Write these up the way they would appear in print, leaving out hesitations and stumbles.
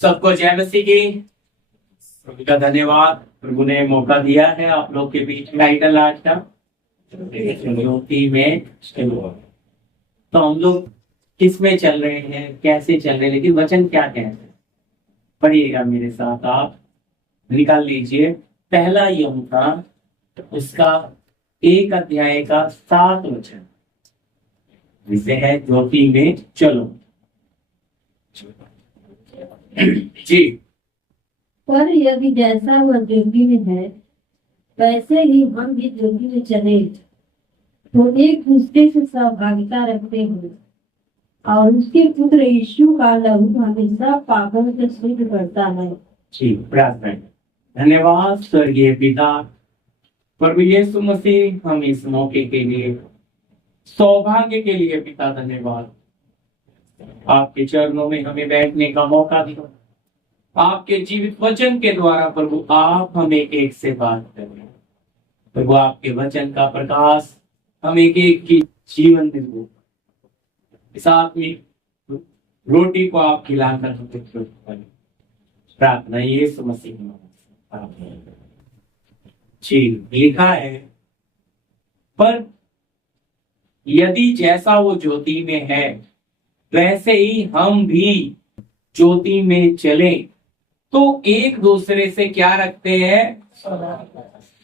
सबको जय मसीह की। प्रभु का धन्यवाद, प्रभु ने मौका दिया है आप लोग के बीच में। टाइटल आज का ज्योति में चलो। तो हम लोग किस में चल रहे हैं, कैसे चल रहे हैं, लेकिन वचन क्या कहते हैं, पढ़िएगा मेरे साथ। आप निकाल लीजिए पहला यूहन्ना उसका 1 अध्याय का 7 वचन, जिसे है ज्योति में चलो। जी। पर यदि जैसा वह ज्योति में है वैसे ही हम भी ज्योति में चले तो एक दूसरे से सहभागिता रखते हैं और उसके पुत्र यीशु का लहू हमेशा पापों से शुद्ध करता है। जी, प्रार्थना। धन्यवाद स्वर्गीय पिता, प्रभु यीशु मसीह, हम इस मौके के लिए, सौभाग्य के लिए पिता धन्यवाद। आपके चरणों में हमें बैठने का मौका दिया। आपके जीवित वचन के द्वारा प्रभु आप हमें एक से बात करें। प्रभु आपके वचन का प्रकाश हम एक की जीवन में हो। इस आत्मिक रोटी को आप खिलाकर प्रार्थना यीशु मसीह में। जी, लिखा है, पर यदि जैसा वो ज्योति में है वैसे ही हम भी ज्योति में चले तो एक दूसरे से क्या रखते हैं?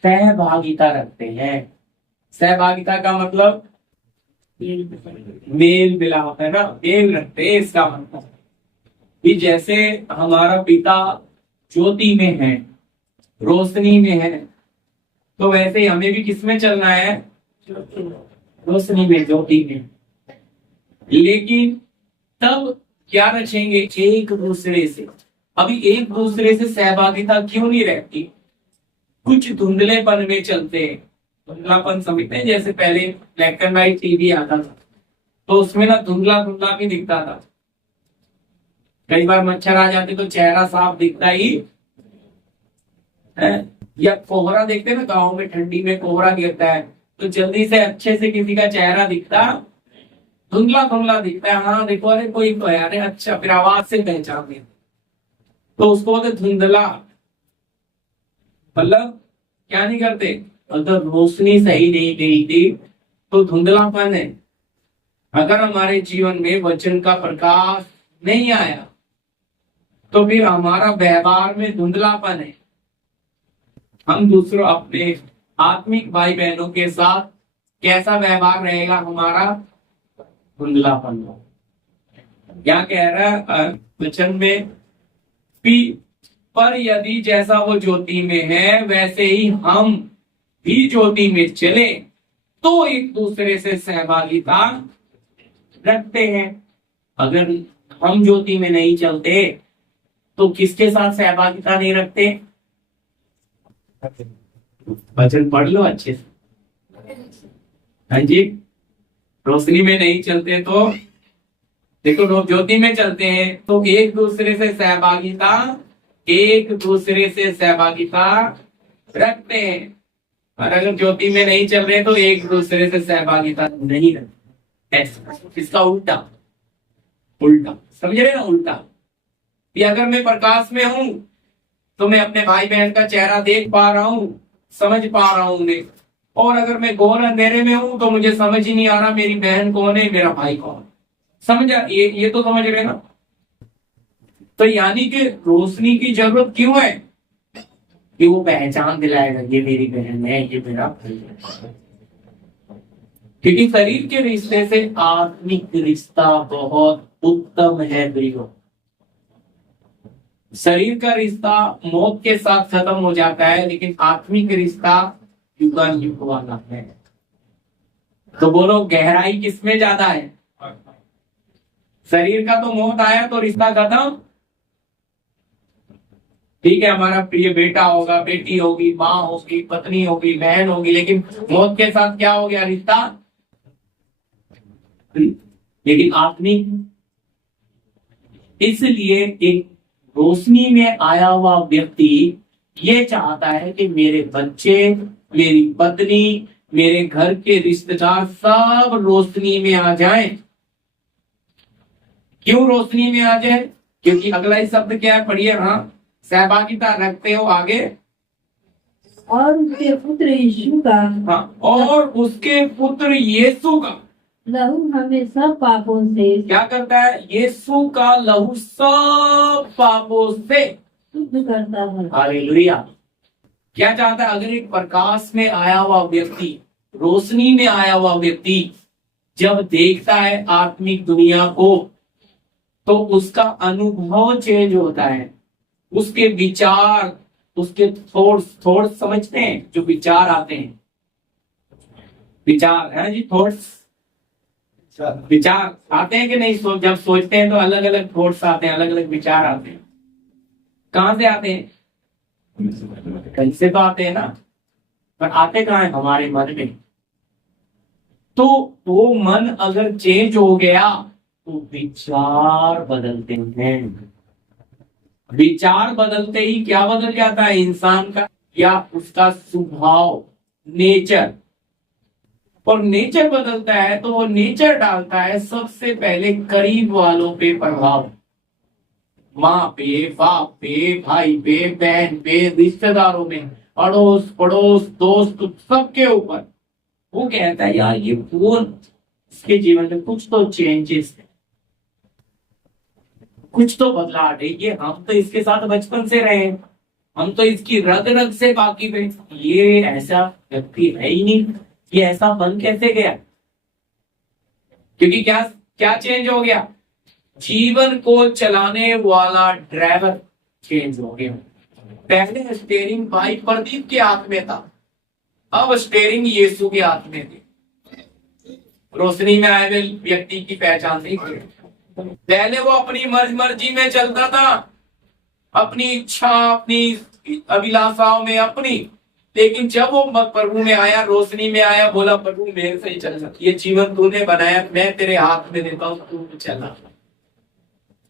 सहभागिता रखते हैं। सहभागिता का मतलब मेल मिलाप है ना, मेल रखते हैं। इसका मतलब कि जैसे हमारा पिता ज्योति में है, रोशनी में है, तो वैसे ही हमें भी किसमें चलना है? रोशनी में, ज्योति में। लेकिन तब क्या रखेंगे? एक दूसरे से। अभी एक दूसरे से सहभागिता क्यों नहीं रहती? कुछ धुंधलेपन में चलते हैं। धुंधलापन समझते हैं, जैसे पहले ब्लैक एंड व्हाइट टीवी आता था तो उसमें ना धुंधला धुंधला भी दिखता था। कई बार मच्छर आ जाते तो चेहरा साफ दिखता ही है। या कोहरा देखते ना, गाँव में ठंडी में कोहरा गिरता है तो जल्दी से अच्छे से किसी का चेहरा दिखता, धुंधला धुंधला दिखता है। हाँ देखो, अरे कोई तो है, अरे अच्छा, फिर आवाज से पहचान लेते तो उसको बोलते धुंधला। मतलब क्या नहीं करते? अगर रोशनी सही नहीं गई थी तो धुंधलापन है। अगर हमारे जीवन में वचन का प्रकाश नहीं आया तो फिर हमारा व्यवहार में धुंधलापन है। हम दूसरों, अपने आत्मिक भाई बहनों के साथ कैसा व्यवहार रहेगा? हमारा धुंधलापन। क्या कह रहा है वचन में? पर यदि जैसा वो ज्योति में है वैसे ही हम भी ज्योति में चले तो एक दूसरे से सहभागिता रखते हैं। अगर हम ज्योति में नहीं चलते तो किसके साथ सहभागिता नहीं रखते? वचन पढ़ लो अच्छे से। हाँ जी, रोशनी में नहीं चलते तो देखो, ज्योति में चलते हैं तो एक दूसरे से सहभागिता रखते हैं। और अगर ज्योति में नहीं चल रहे तो एक दूसरे से सहभागिता नहीं रखते। इसका उल्टा समझ रहे ना? उल्टा कि अगर मैं प्रकाश में हूं तो मैं अपने भाई बहन का चेहरा देख पा रहा हूं, समझ पा रहा हूं उन्हें। और अगर मैं घोर अंधेरे में हूं तो मुझे समझ ही नहीं आ रहा मेरी बहन कौन है, मेरा भाई कौन। समझा? ये तो समझ रहे ना? तो यानी कि रोशनी की जरूरत क्यों है? कि वो पहचान दिलाएगा, ये मेरी बहन है, ये मेरा भाई है। क्योंकि शरीर के रिश्ते से आत्मिक रिश्ता बहुत उत्तम है प्रियो। शरीर का रिश्ता मौत के साथ खत्म हो जाता है, लेकिन आत्मिक रिश्ता युगानुयुग वाला है। तो बोलो, गहराई किसमें ज्यादा है? शरीर का तो मौत आया तो रिश्ता खत्म। ठीक है, हमारा प्रिय बेटा होगा, बेटी होगी, माँ होगी, पत्नी होगी, बहन होगी, लेकिन मौत के साथ क्या हो गया? रिश्ता। लेकिन आत्मिक, इसलिए एक रोशनी में आया हुआ व्यक्ति ये चाहता है कि मेरे बच्चे, मेरी पत्नी, मेरे घर के रिश्तेदार सब रोशनी में आ जाएं। क्यों रोशनी में आ जाए? क्योंकि अगला ही शब्द क्या है, पढ़िए। हाँ, सहभागिता रखते हो आगे। और उसके पुत्र यीशु का हाँ, और उसके पुत्र यीशु का लहू हमें सब पापों से क्या करता है? यीशु का लहू सब पापों से शुद्ध करता है। हालेलुया। क्या चाहता है? अगर एक प्रकाश में आया हुआ व्यक्ति, रोशनी में आया हुआ व्यक्ति जब देखता है आत्मिक दुनिया को, तो उसका अनुभव चेंज होता है, उसके विचार, उसके थॉट्स समझते हैं, जो विचार आते हैं, विचार है जी, थॉट्स, विचार आते हैं कि नहीं? जब सोचते हैं तो अलग अलग थॉट्स आते हैं, अलग अलग विचार आते हैं। कहां से आते हैं? कहीं से तो आते हैं ना, पर आते कहां है? हमारे मन में। तो वो मन अगर चेंज हो गया तो विचार बदलते हैं। विचार बदलते ही क्या बदल जाता है इंसान का, या उसका स्वभाव, नेचर। और नेचर बदलता है तो वो नेचर डालता है सबसे पहले करीब वालों पे प्रभाव, माँ पे, बाप पे, भाई पे, बहन पे, रिश्तेदारों में, अड़ोस पड़ोस, दोस्त, सबके ऊपर। वो कहता है यार ये वो, इसके जीवन में कुछ तो चेंजेस है, कुछ तो बदलाव है। ये हम तो इसके साथ बचपन से रहे, हम तो इसकी रग रग से वाकिफ है, ये ऐसा व्यक्ति है ही नहीं, ये ऐसा बन कैसे गया? क्योंकि क्या क्या चेंज हो गया? जीवन को चलाने वाला ड्राइवर चेंज हो गया। पहले स्टीयरिंग भाई प्रदीप के हाथ में था, अब स्टीयरिंग यीशु के हाथ में थी। रोशनी में आए हुए व्यक्ति की पहचान नहीं थी। पहले वो अपनी मर्जी में चलता था, अपनी इच्छा, अपनी अभिलाषाओं में अपनी, लेकिन जब वो प्रभु में आया, रोशनी में आया, बोला प्रभु मेरे से ही चल सकती, ये जीवन तूने बनाया, मैं तेरे हाथ में देता हूं, तू चला।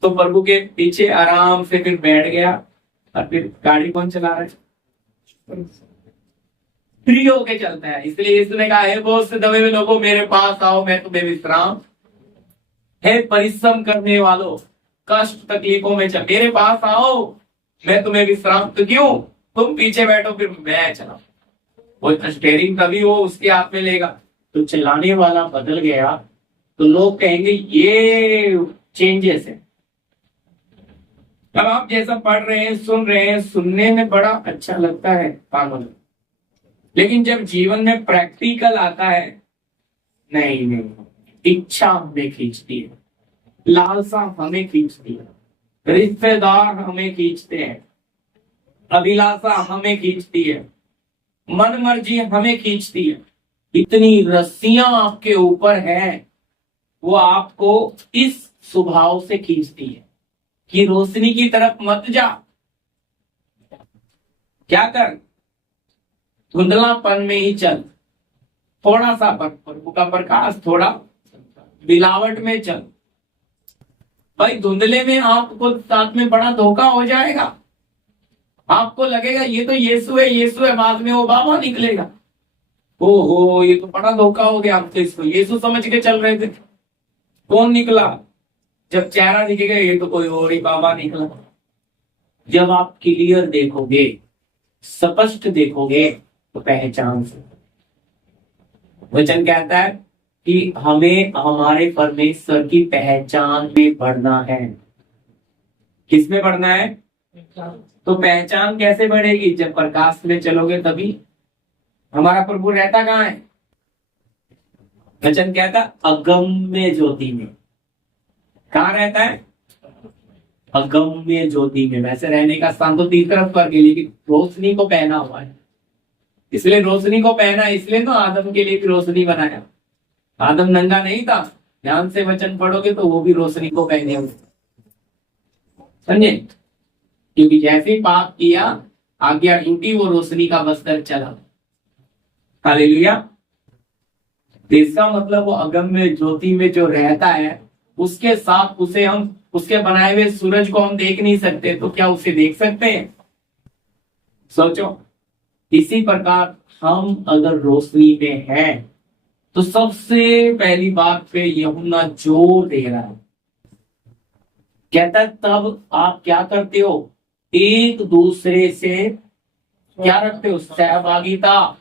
तो प्रभु के पीछे आराम से फिर बैठ गया। और फिर गाड़ी कौन चला रहा है? फ्री होके चलता है। इसलिए यीशु ने कहा, हे बोझ से दबे हुए लोगों मेरे पास आओ, मैं तुम्हें विश्राम। हे परिश्रम करने वालों, कष्ट तकलीफों में चल, मेरे पास आओ, मैं तुम्हें विश्राम। तो क्यों? तुम पीछे बैठो, फिर मैं चलाऊं। वो स्टीयरिंग तभी वो उसके हाथ में लेगा। तो चलाने वाला बदल गया तो लोग कहेंगे ये चेंजेस है। अब आप जैसा पढ़ रहे हैं, सुन रहे हैं, सुनने में बड़ा अच्छा लगता है कानून, लेकिन जब जीवन में प्रैक्टिकल आता है, नहीं नहीं, इच्छा हमें खींचती है, लालसा हमें खींचती है, रिश्तेदार हमें खींचते हैं, अभिलाषा हमें खींचती है, मन मर्जी हमें खींचती है। इतनी रस्सियां आपके ऊपर है, वो आपको इस स्वभाव से खींचती है कि रोशनी की तरफ मत जा। क्या कर? धुंधलापन में ही चल, थोड़ा सा प्रभु का प्रकाश, थोड़ा मिलावट में चल। भाई धुंधले में आपको साथ में बड़ा धोखा हो जाएगा। आपको लगेगा ये तो यीशु है, यीशु है, बाद में वो बाबा निकलेगा। ओहो, ये तो बड़ा धोखा हो गया। आप तो इसको यीशु समझ के चल रहे थे, कौन निकला? जब चेहरा दिखेगा ये तो कोई और ही बाबा निकला। जब आप क्लियर देखोगे, स्पष्ट देखोगे, तो पहचान से। वचन कहता है कि हमें हमारे परमेश्वर की पहचान में बढ़ना है। किस में बढ़ना है? तो पहचान कैसे बढ़ेगी? जब प्रकाश में चलोगे तभी। हमारा प्रभु रहता कहाँ है? वचन कहता अगम्य ज्योति में। कहाँ रहता है? अगम्य ज्योति में। वैसे रहने का स्थान तो तीन तरफ पर, लेकिन रोशनी को पहना हुआ है, इसलिए रोशनी को पहना, इसलिए तो आदम के लिए भी रोशनी बनाया। आदम नंगा नहीं था। ध्यान से वचन पढ़ोगे तो वो भी रोशनी को पहने हुए, समझे? क्योंकि जैसे ही पाप किया, आज्ञा टूटी, वो रोशनी का बस्तर चला। हालेलुया। तो इसका मतलब वो अगम्य ज्योति में जो रहता है, उसके साथ उसे हम, उसके बनाए हुए सूरज को हम देख नहीं सकते, तो क्या उसे देख सकते हैं? सोचो। इसी प्रकार हम अगर रोशनी में हैं, तो सबसे पहली बात पे यूहन्ना जोर दे रहा है, कहता है तब आप क्या करते हो, एक दूसरे से क्या रखते हो, सहभागिता,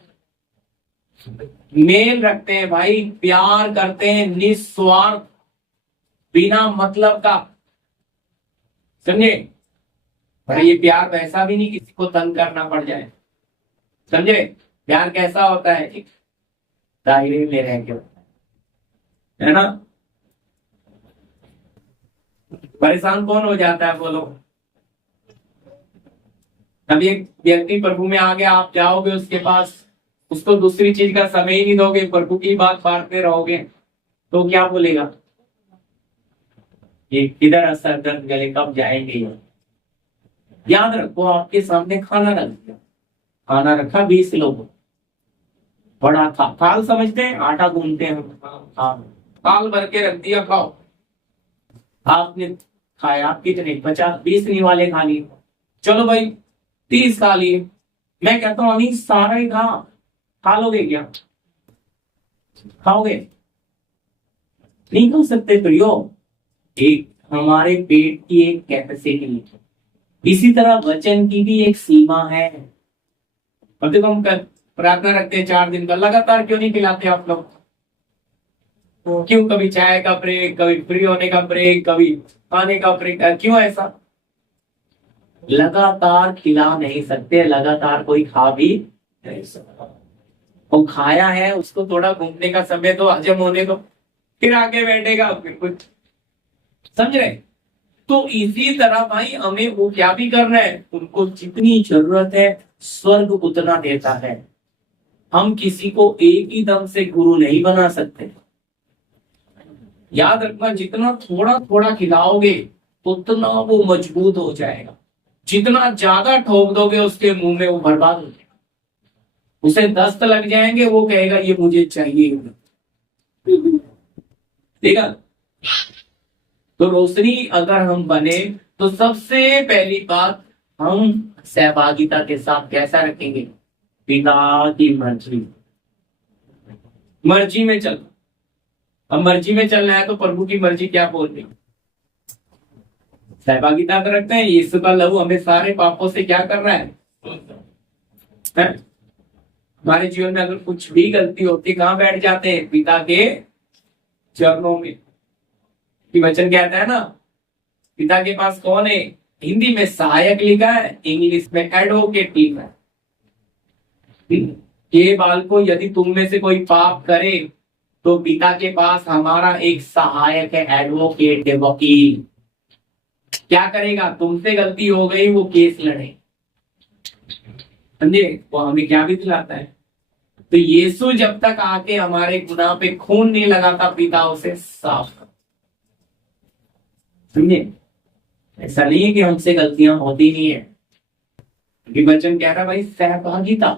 मेल रखते हैं भाई, प्यार करते हैं निस्वार्थ, बिना मतलब का। समझे? पर ये प्यार वैसा भी नहीं किसी को तंग करना पड़ जाए। समझे? प्यार कैसा होता है, एक दायरे में रह के होता है ना। परेशान कौन हो जाता है बोलो? अभी एक व्यक्ति प्रभु में आ गया, आप जाओगे उसके पास, उसको दूसरी चीज का समय ही नहीं दोगे, प्रभु की बात बांटते रहोगे, तो क्या बोलेगा, ये किधर असर दर्द गले कब जाएंगे ये। याद रखो, आपके सामने खाना रख दिया, खाना रखा 20 लोग, बड़ा था, थाल समझते हैं, आटा गूंथते हैं, थाल भर के रख दिया, खाओ। आपने खाया, कितने 50-20 नहीं वाले खा लिए, चलो भाई 30 खा लिए। मैं कहता हूँ अभी सारा ही खा लोगे क्या? खाओगे? नहीं खा सकते प्रियो। एक हमारे पेट की एक कैपेसिटी है, इसी तरह वचन की भी एक सीमा है। अब देखो हम प्रार्थना रखते हैं 4 दिन का, लगातार क्यों नहीं खिलाते आप लोग? क्यों? कभी चाय का ब्रेक, कभी फ्री होने का ब्रेक, कभी खाने का ब्रेक, क्यों ऐसा? लगातार खिला नहीं सकते, लगातार कोई खा भी नहीं सकता। वो खाया है, उसको थोड़ा घूमने का समय तो, हजम होने दो, फिर आगे बैठेगा, फिर कुछ। समझ रहे? तो इसी तरह भाई हमें वो क्या भी करना है, उनको जितनी जरूरत है स्वर्ग उतना देता है। हम किसी को एक ही दम से गुरु नहीं बना सकते। याद रखना, जितना थोड़ा थोड़ा खिलाओगे उतना वो मजबूत हो जाएगा, जितना ज्यादा ठोक दोगे उसके मुंह में, वो बर्बाद हो जाएगा, उसे दस्त लग जाएंगे, वो कहेगा ये मुझे चाहिए। ठीक है? तो रोशनी अगर हम बने तो सबसे पहली बात, हम सहभागिता के साथ कैसा रखेंगे, पिता की मर्जी में चल। अब मर्जी में चलना है तो प्रभु की मर्जी क्या बोल रही, सहभागिता कर रखते हैं। यीशु का लहू हमें सारे पापों से क्या कर रहा है? हमारे जीवन में अगर कुछ भी गलती होती, कहां बैठ जाते हैं? पिता के चरणों में। कि वचन कहता है ना, पिता के पास कौन है? हिंदी में सहायक लिखा है, इंग्लिश में एडवोकेट लिखा है। ये बालको, यदि तुम में से कोई पाप करे तो पिता के पास हमारा एक सहायक है, एडवोकेट है, वकील। क्या करेगा? तुमसे गलती हो गई, वो केस लड़े। समझे? वो हमें क्या भी दिलाता है। तो यीशु जब तक आके हमारे गुनाह पे खून नहीं लगाता, पिता उसे साफ कर। समझे? ऐसा नहीं है कि हमसे गलतियां होती नहीं है, क्योंकि वचन कह रहा भाई सहभागिता।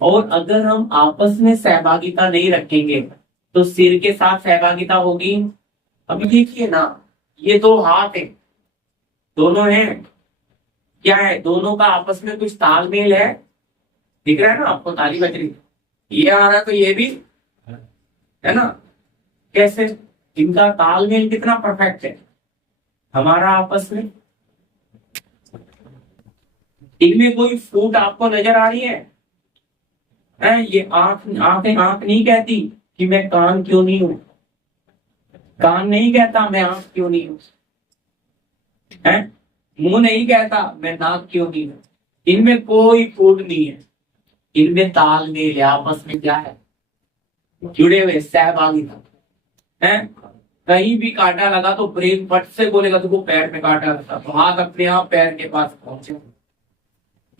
और अगर हम आपस में सहभागिता नहीं रखेंगे तो सिर के साथ सहभागिता होगी। अभी देखिए ना, ये 2 हाथ है, दोनों हैं, क्या है? दोनों का आपस में कुछ तालमेल है। दिख रहा है ना आपको? ताली बज रही, ये आ रहा है तो ये भी है ना। कैसे? इनका तालमेल कितना परफेक्ट है हमारा आपस में। इनमें कोई फूट आपको नजर आ रही है? ये आंख नहीं कहती कि मैं कान क्यों नहीं हूं, कान नहीं कहता मैं आंख क्यों नहीं हूं, मुंह नहीं कहता मैं नाक क्यों नहीं हूं। इनमें कोई फूट नहीं है, इनमें तालमेल है, आपस में क्या है? जुड़े हुए, सहभागिता है। कहीं भी कांटा लगा तो ब्रेन फट से बोलेगा तुमको पैर में कांटा लगा, तो हाथ अपने आप पैर के पास पहुंचे।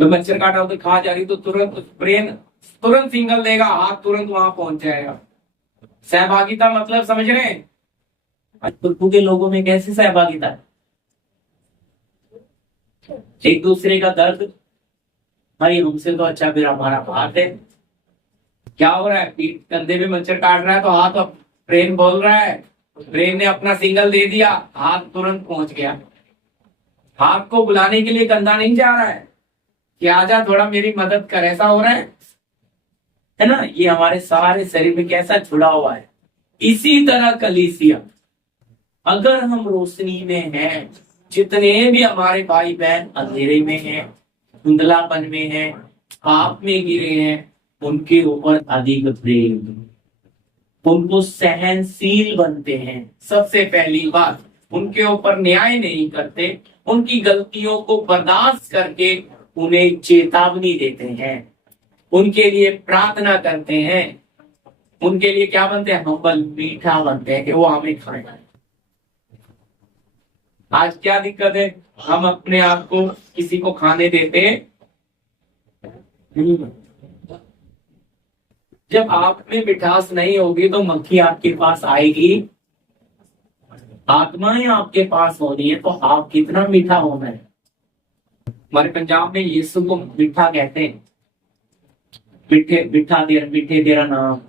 तो मच्छर काटा हो तो खा जा रही तो तुरंत ब्रेन तुरंत सिग्नल देगा, हाथ तुरंत वहां पहुंच जाएगा। सहभागिता मतलब समझ रहे हैं? प्रभु के लोगों में कैसी सहभागिता है? एक दूसरे का दर्द, भाई हमसे तो अच्छा फिर हमारा हाथ है। क्या हो रहा है? पीठ कंधे पे मच्छर काट रहा है तो हाथ, अब ब्रेन बोल रहा है, ब्रेन ने अपना सिग्नल दे दिया, हाथ तुरंत पहुंच गया। हाथ को बुलाने के लिए कंधा नहीं जा रहा है कि आजा थोड़ा मेरी मदद कर, ऐसा हो रहा है ना। ये हमारे सारे शरीर में कैसा जुड़ा हुआ है। इसी तरह कलीसिया, अगर हम रोशनी में हैं, जितने भी हमारे भाई बहन अंधेरे में हैं, धुंधलापन में हैं, पाप में गिरे हैं, उनके ऊपर अधिक प्रेम, उनको सहनशील बनते हैं। सबसे पहली बात, उनके ऊपर न्याय नहीं करते, उनकी गलतियों को बर्दाश्त करके उन्हें चेतावनी देते हैं, उनके लिए प्रार्थना करते हैं, उनके लिए क्या बनते हैं, हम्बल, मीठा बनते हैं कि वो हमें खाएं। आज क्या दिक्कत है, हम अपने आप को किसी को खाने देते नहीं। जब आप में मिठास नहीं होगी तो मक्खी आपके पास आएगी, आत्माएं आपके पास होनी है तो आप कितना मीठा होना है। हमारे पंजाब में यीशु को मीठा कहते हैं, मीठे तेरा नाम।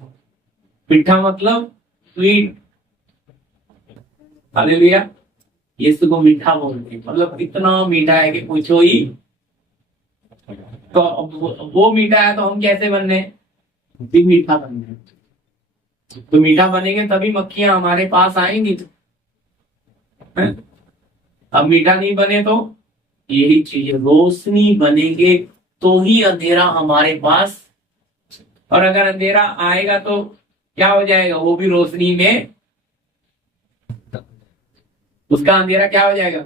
मीठा मतलब स्वीट, हालेलुया। यीशु को मीठा बोलते हैं, मतलब इतना मीठा है कि पूछो ही। तो वो मीठा है तो हम कैसे बनने, भी मीठा बनने। तो मीठा बनेंगे तभी मक्खियां हमारे पास आएंगी। अब मीठा नहीं बने तो यही चीज, रोशनी बनेंगे तो ही अंधेरा हमारे पास, और अगर अंधेरा आएगा तो क्या हो जाएगा, वो भी रोशनी में, उसका अंधेरा क्या हो जाएगा,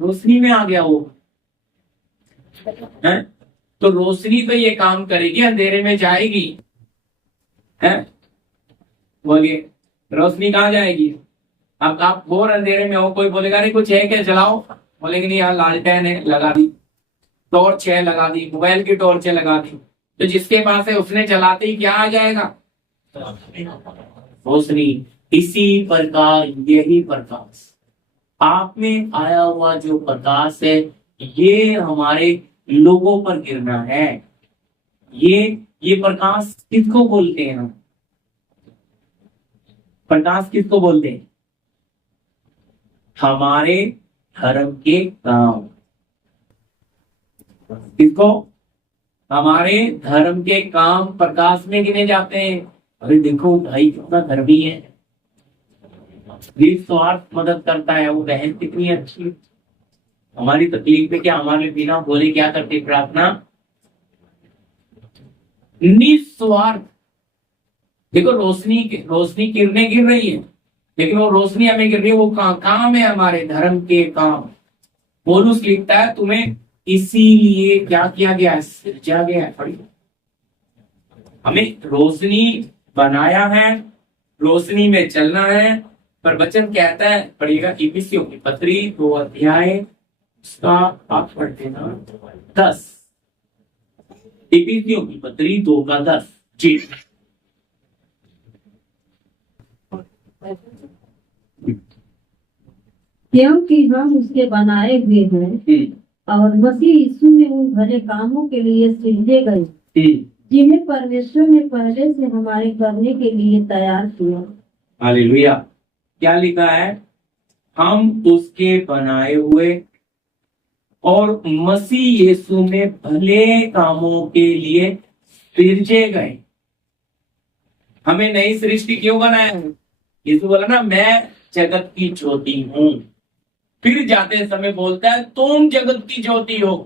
रोशनी में आ गया वो है। तो रोशनी तो ये काम करेगी, अंधेरे में जाएगी है। बोलिए, रोशनी कहाँ जाएगी। अब आप घोर अंधेरे में हो, कोई बोलेगा नहीं कुछ है क्या जलाओ, बोलेंगे नहीं यार लालटेन है, लगा दी, टॉर्च है लगा दी, मोबाइल की टॉर्च है लगा दी। तो जिसके पास है उसने जलाते ही क्या आ जाएगा, रोशनी। इसी प्रकार यही प्रकाश, आप में आया हुआ जो प्रकाश है, ये हमारे लोगों पर गिरना है। ये प्रकाश किसको बोलते हैं हम, प्रकाश किसको बोलते हैं, हमारे धर्म के काम। किसको, हमारे धर्म के काम प्रकाश में गिने जाते हैं। अरे देखो भाई कितना धर्मी है, निस्वार्थ मदद करता है, वो बहन कितनी अच्छी, हमारी तकलीफ में क्या हमारे बिना बोले क्या करती प्रार्थना, निस्वार्थ। देखो रोशनी किरणें गिर रही है, लेकिन वो रोशनी हमें गिर रही है, वो काम है हमारे धर्म के काम। पौलुस लिखता है तुम्हें इसीलिए क्या किया गया है, सिरजा गया है। हमें रोशनी बनाया है, रोशनी में चलना है। पर वचन कहता है, पढ़िएगा इफिसियों की पत्री 2 अध्याय उसका आप पढ़ते ना 10, इफिसियों की पत्री 2 का 10 जी। क्योंकि हम उसके बनाए हुए हैं और मसीह यीशु में उन भले कामों के लिए सृजे गए जिन्हें परमेश्वर ने पहले से हमारे करने के लिए तैयार किया। हालेलुया। क्या लिखा है, हम उसके बनाए हुए और मसीह यीशु में भले कामों के लिए सृजे गए। हमें नई सृष्टि क्यों बनाया है, यीशु बोला ना मैं जगत की ज्योति हूं। फिर जाते समय बोलता है तुम जगत की ज्योति हो।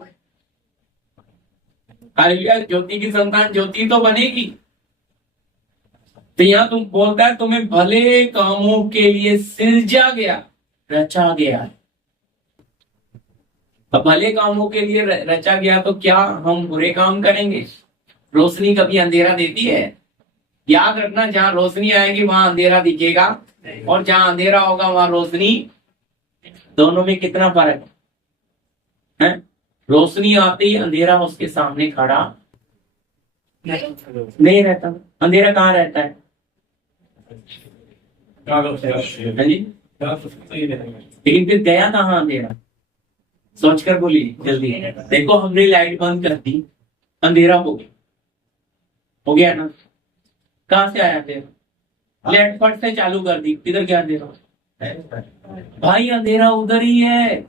हालेलुया। ज्योति की संतान ज्योति तो बनेगी। तो यहाँ तुम बोलता है तुम्हें भले कामों के लिए सृजा गया, रचा गया है। अब भले कामों के लिए रचा गया तो क्या हम बुरे काम करेंगे। रोशनी कभी अंधेरा देती है, याद रखना, जहां रोशनी आएगी वहां अंधेरा दिखेगा, और जहां अंधेरा होगा वहां रोशनी, दोनों में कितना फर्क है। रोशनी आते ही अंधेरा उसके सामने खड़ा नहीं रहता। अंधेरा कहाँ रहता है, लेकिन फिर गया कहाँ अंधेरा, सोचकर बोलिए जल्दी। देखो हमने लाइट बंद कर दी, अंधेरा हो गया ना। कहाँ से आया अंधेरा, लाइट फट से चालू कर दी, किधर गया अंधेरा, भाई अंधेरा उधर ही है।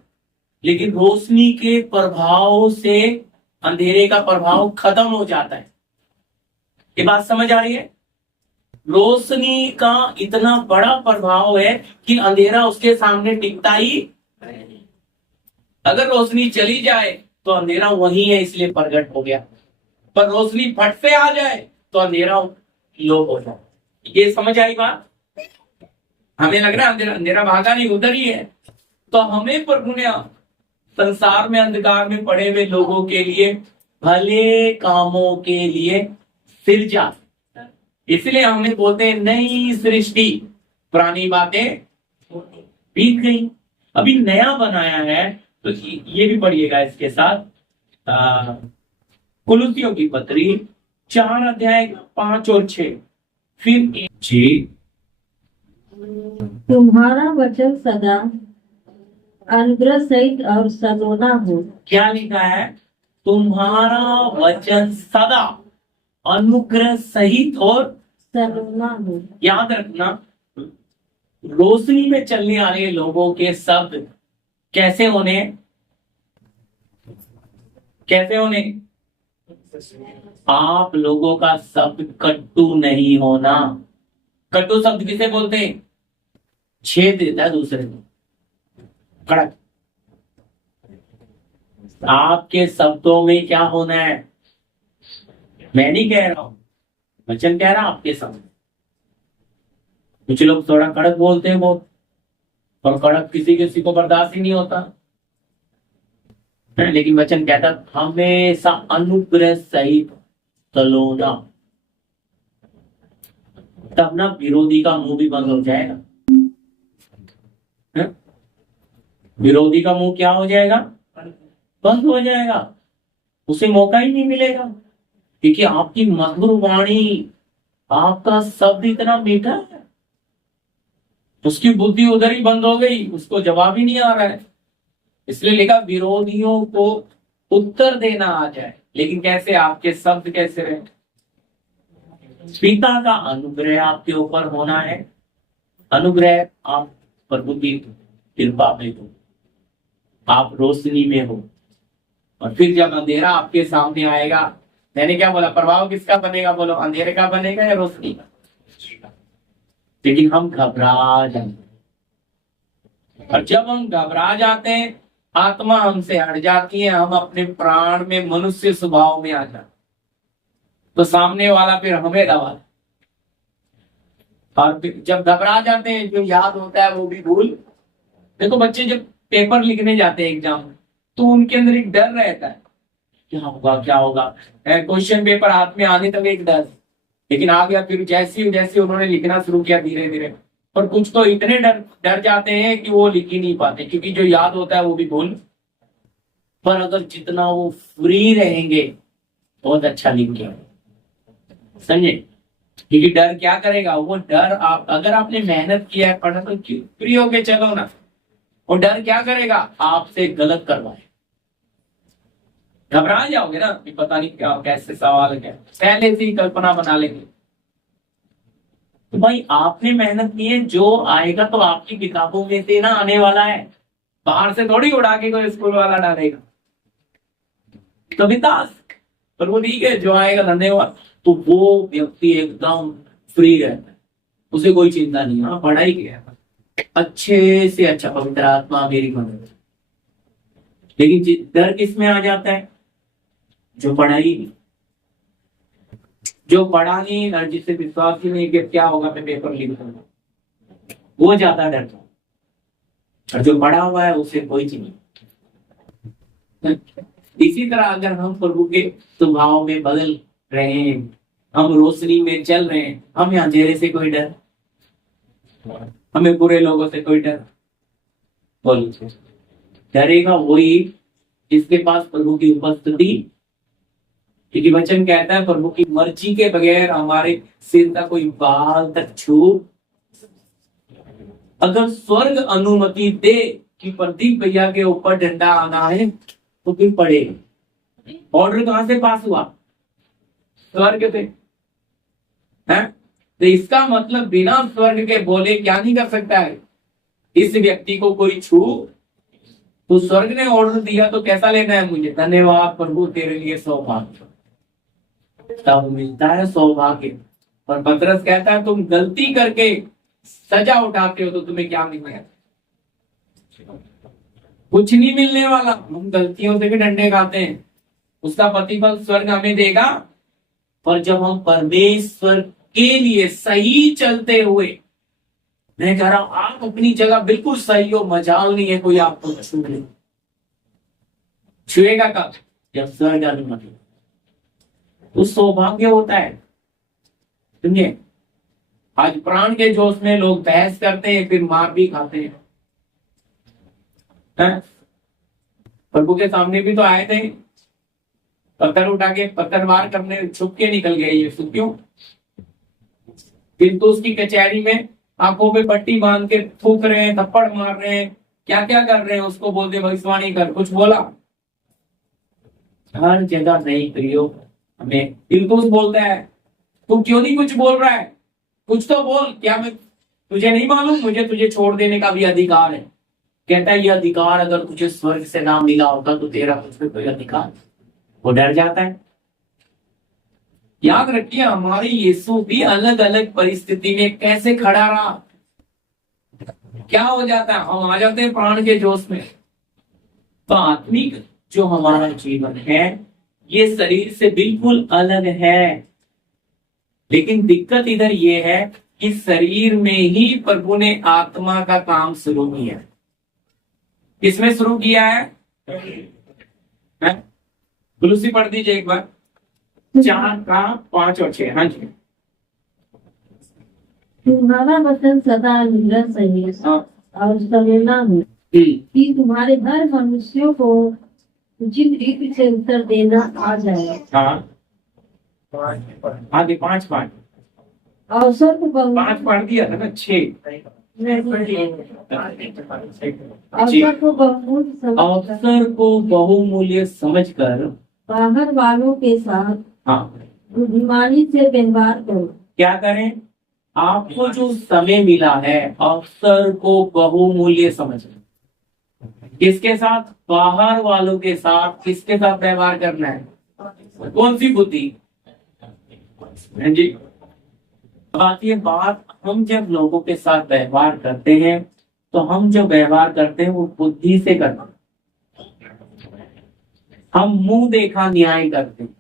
लेकिन रोशनी के प्रभाव से अंधेरे का प्रभाव खत्म हो जाता है। ये बात समझ आ रही है। रोशनी का इतना बड़ा प्रभाव है कि अंधेरा उसके सामने टिकता ही नहीं। अगर रोशनी चली जाए तो अंधेरा वही है, इसलिए प्रकट हो गया। पर रोशनी फट से आ जाए तो अंधेरा लोप हो जाए। ये समझ आई बात? हमें लग रहा है अंधेरा अंधेरा भागा नहीं, उधर ही है। तो हमें प्रभु ने संसार में अंधकार में पड़े हुए लोगों के लिए भले कामों के लिए सिरजा, इसलिए हमें बोलते हैं नई सृष्टि, पुरानी बातें बीत गई, अभी नया बनाया है। तो ये भी पढ़िएगा इसके साथ। कुलुसियों की पत्री 4 अध्याय 5 और 6। फिर जी तुम्हारा वचन सदा अनुग्रह सहित और सलोना हो। क्या लिखा है? तुम्हारा वचन सदा अनुग्रह सहित और सलोना हो। याद रखना, रोशनी में चलने वाले लोगों के शब्द कैसे होने, कैसे होने? आप लोगों का शब्द कट्टू नहीं होना। कट्टू शब्द किसे बोलते हैं? छेद देता है दूसरे को, कड़क। आपके शब्दों में क्या होना है? मैं नहीं कह रहा हूं, वचन कह रहा आपके सामने। कुछ लोग थोड़ा कड़क बोलते हैं बहुत, और कड़क किसी किसी को बर्दाश्त ही नहीं होता। लेकिन वचन कहता हमेशा अनुग्रह सहित सलोना, तब ना विरोधी का मुंह भी बंद हो जाएगा। विरोधी का मुंह क्या हो जाएगा? बंद हो जाएगा, उसे मौका ही नहीं मिलेगा। क्योंकि आपकी मधुर वाणी, आपका शब्द इतना मीठा है, उसकी बुद्धि उधर ही बंद हो गई, उसको जवाब ही नहीं आ रहा है। इसलिए लिखा विरोधियों को उत्तर देना आ जाए। लेकिन कैसे? आपके शब्द कैसे रहे? पिता का अनुग्रह आपके ऊपर होना है। अनुग्रह आप प्रभु की कृपा में हो, आप रोशनी में हो। और फिर जब अंधेरा आपके सामने आएगा, मैंने क्या बोला? प्रभाव किसका बनेगा? बोलो, अंधेरे का बनेगा या रोशनी का? लेकिन हम घबरा जाते, और जब हम घबरा जाते हैं आत्मा हमसे हट जाती है, हम अपने प्राण में मनुष्य स्वभाव में आ जाते, तो सामने वाला फिर हमें दबा। और फिर जब घबरा जाते हैं, जो याद होता है वो भी भूल। देखो, बच्चे जब पेपर लिखने जाते हैं एग्जाम में, तो उनके अंदर एक डर रहता है, क्या होगा क्या होगा। क्वेश्चन पेपर हाथ में आने तक एक डर, लेकिन आ गया फिर जैसे जैसे उन्होंने लिखना शुरू किया धीरे धीरे। और कुछ तो इतने डर जाते हैं कि वो लिख ही नहीं पाते, क्योंकि जो याद होता है वो भी भूल। पर अगर जितना वो फ्री रहेंगे, बहुत अच्छा लिख गया, समझे? क्योंकि डर क्या करेगा? वो डर, आप अगर आपने मेहनत किया है पढ़ा, तो फ्री होके चलो ना। वो डर क्या करेगा? आपसे गलत करवाए। घबरा जाओगे ना कि पता नहीं क्या कैसे सवाल है, क्या पहले से ही कल्पना बना लेंगे। तो भाई आपने मेहनत की है, जो आएगा तो आपकी किताबों में से ना आने वाला है, बाहर से थोड़ी उड़ा के कोई स्कूल वाला डालेगा। तो विकास प्रभु ठीक है, जो आएगा धन्यवाद। तो वो व्यक्ति एकदम फ्री रहता है, उसे कोई चिंता नहीं। हाँ, पढ़ाई किया अच्छे से अच्छा, पवित्र आत्मा मेरी मदद। लेकिन डर किस में आ जाता है? जो पढ़ाई, जो पढ़ा नहीं और जिससे विश्वास ही नहीं कि क्या होगा मैं पेपर लीक करूंगा, वो ज्यादा डरता है। और जो पढ़ा हुआ है उसे कोई चीज नहीं। इसी तरह अगर हम प्रभु के स्वभाव में बदल रहे हैं, हम रोशनी में चल रहे हैं, हमें अंधेरे से कोई डर, हमें बुरे लोगों से कोई डर, बोलो डरेगा वही जिसके पास प्रभु की उपस्थिति। क्योंकि वचन कहता है प्रभु की मर्जी के बगैर हमारे सिर का कोई बाल तक छू। अगर स्वर्ग अनुमति दे कि प्रदीप भैया के ऊपर डंडा आना है, तो फिर पड़ेगा। ऑर्डर कहां से पास हुआ? स्वर्ग से है। तो इसका मतलब बिना स्वर्ग के बोले क्या नहीं कर सकता है इस व्यक्ति को कोई छू। तो स्वर्ग ने ऑर्डर दिया तो कैसा लेना है मुझे? धन्यवाद प्रभु तेरे लिए सौभाग्य, तब मिलता है सौभाग्य। और पतरस कहता है तुम गलती करके सजा उठाते हो तो तुम्हें क्या मिलेगा? कुछ नहीं मिलने वाला। हम गलतियों से भी डंडे खाते हैं, उसका प्रतिफल स्वर्ग हमें देगा। पर जब हम परमेश्वर के लिए सही चलते हुए, मैं कह रहा हूं आप अपनी जगह बिल्कुल सही हो, मजाल नहीं है कोई आपको छू ले। छुएगा कब? जब स्वर्ग अनुमति। तो सौभाग्य होता है। सुनिए, आज प्राण के जोश में लोग बहस करते हैं, फिर मार भी खाते हैं। प्रभु के सामने भी तो आए थे, पत्थर उठा के पत्थरवार करने छुप के निकल गए यीशु। क्यों? किंतु उसकी कचहरी में आंखों पे पट्टी बांध के थूक रहे हैं, थप्पड़ मार रहे हैं, क्या क्या कर रहे हैं। उसको बोलते भविष्यवाणी कर, कुछ बोला? हर जगह नहीं प्रियो, हमें फिलिप्पुस बोलता है तू क्यों नहीं कुछ बोल रहा है? कुछ तो बोल। क्या मैं तुझे नहीं मालूम मुझे तुझे छोड़ देने का भी अधिकार है? कहता है ये अधिकार अगर तुझे स्वर्ग से ना मिला होता तो तेरा कुछ पे कोई अधिकार। वो डर जाता है। याद रखिए, हमारे यीशु भी अलग अलग परिस्थिति में कैसे खड़ा रहा। क्या हो जाता है? हम आ जाते हैं प्राण के जोश में। तो आत्मिक जो हमारा जीवन है ये शरीर से बिल्कुल अलग है। लेकिन दिक्कत इधर ये है कि शरीर में ही प्रभु ने आत्मा का काम शुरू किया। किसमें शुरू किया है? तुलसी पढ़ दीजिए एक बार, 4 का 5 और 6। हाँ जी। तुम्हारा वचन सदा निरस है हाँ। और संवेदना है कि तुम्हारे हर मनुष्यों को उचित रीति से उत्तर देना आ जाए। हाँ, आगे 5 अवसर को 5 पढ़ दिया था ना। 6 अवसर को बहुमूल्य समझकर अवसर को बहुमूल्य समझकर बाहर वालों के साथ हाँ बुद्धिमानी से व्यवहार करो। क्या करें? आपको जो समय मिला है अवसर को बहुमूल्य समझें। किसके साथ? बाहर वालों के साथ। किसके साथ व्यवहार करना है? कौन सी बुद्धि? हाँ जी। बात ये बात, हम जब लोगों के साथ व्यवहार करते हैं तो हम जो व्यवहार करते हैं वो बुद्धि से करते हैं। हम मुंह देखा न्याय करते हैं।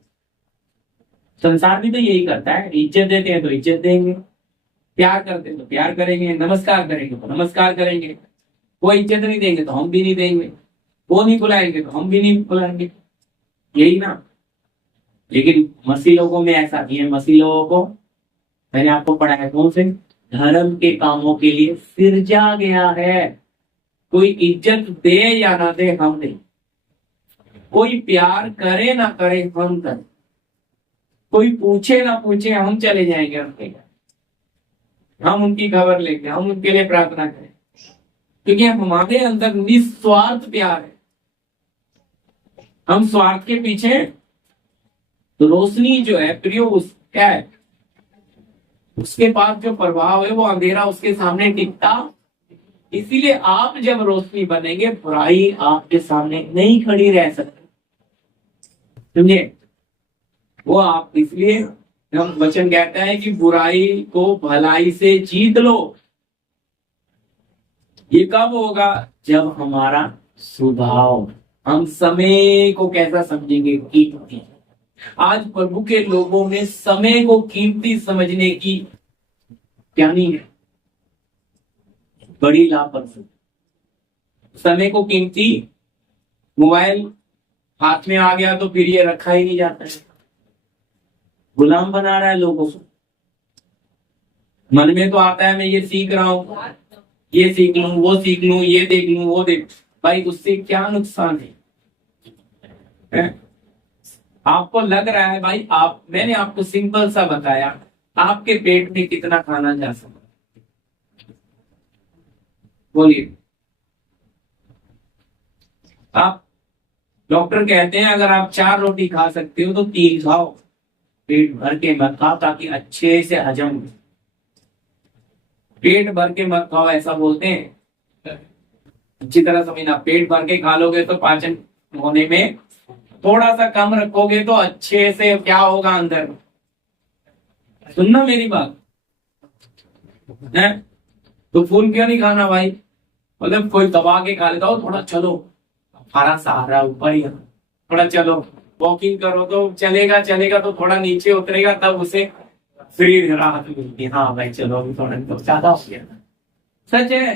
संसार भी तो यही करता है। इज्जत देते हैं तो इज्जत देंगे, प्यार करते हैं तो प्यार करेंगे, नमस्कार करेंगे तो नमस्कार करेंगे। कोई इज्जत नहीं देंगे तो हम भी नहीं देंगे, वो नहीं बुलाएंगे तो हम भी नहीं बुलाएंगे। यही ना। लेकिन मसीह लोगों में ऐसा नहीं है। मसीह लोगों को मैंने आपको पढ़ाया कौन से? धर्म के कामों के लिए सिरजा गया है। कोई इज्जत दे या ना दे, हम नहीं। कोई प्यार करे ना करे, हम करें। कोई पूछे ना पूछे, हम चले जाएंगे उनके घर। हम उनकी खबर लेंगे, हम उनके लिए प्रार्थना करें, क्योंकि हमारे अंदर निस्वार्थ प्यार है। हम स्वार्थ के पीछे तो रोशनी जो है प्रियो, उस क्या है? उसके पास जो प्रभाव है वो अंधेरा उसके सामने टिकता। इसीलिए आप जब रोशनी बनेंगे, बुराई आपके सामने नहीं खड़ी रह सकती। समझे? वो आप, इसलिए हम वचन कहता है कि बुराई को भलाई से जीत लो। ये कब होगा? जब हमारा स्वभाव, हम समय को कैसा समझेंगे? कीमती। आज प्रभु के लोगों में समय को कीमती समझने की क्या नहीं है? बड़ी लापरवाही। समय को कीमती, मोबाइल हाथ में आ गया तो फिर ये रखा ही नहीं जाता है। गुलाम बना रहा है लोगों को। मन में तो आता है मैं ये सीख रहा हूं, ये सीख लूं, वो सीख लूं, ये देख लूं, वो देख। भाई उससे क्या नुकसान है? आपको लग रहा है भाई, मैंने आपको सिंपल सा बताया, आपके पेट में कितना खाना जा सकता? बोलिए। आप, डॉक्टर कहते हैं अगर आप 4 रोटी खा सकते हो तो 3 खाओ, पेट भर के मत खाओ ताकि अच्छे से हजम हो। पेट भर के मत खाओ ऐसा बोलते हैं। अच्छी तरह समझना, पेट भर के खा लोगे तो पाचन होने में, थोड़ा सा कम रखोगे तो अच्छे से क्या होगा अंदर? सुनना मेरी बात है। तो फूल क्यों नहीं खाना भाई? मतलब कोई दबा के खा लेता हो, थोड़ा चलो, हरा सहारा ऊपर ही है, थोड़ा चलो वॉकिंग करो तो चलेगा, चलेगा तो थोड़ा नीचे उतरेगा, तब उसे फ्री राहत मिलती है। हाँ भाई चलो अभी थोड़ा तो ज्यादा हो गया। सच है।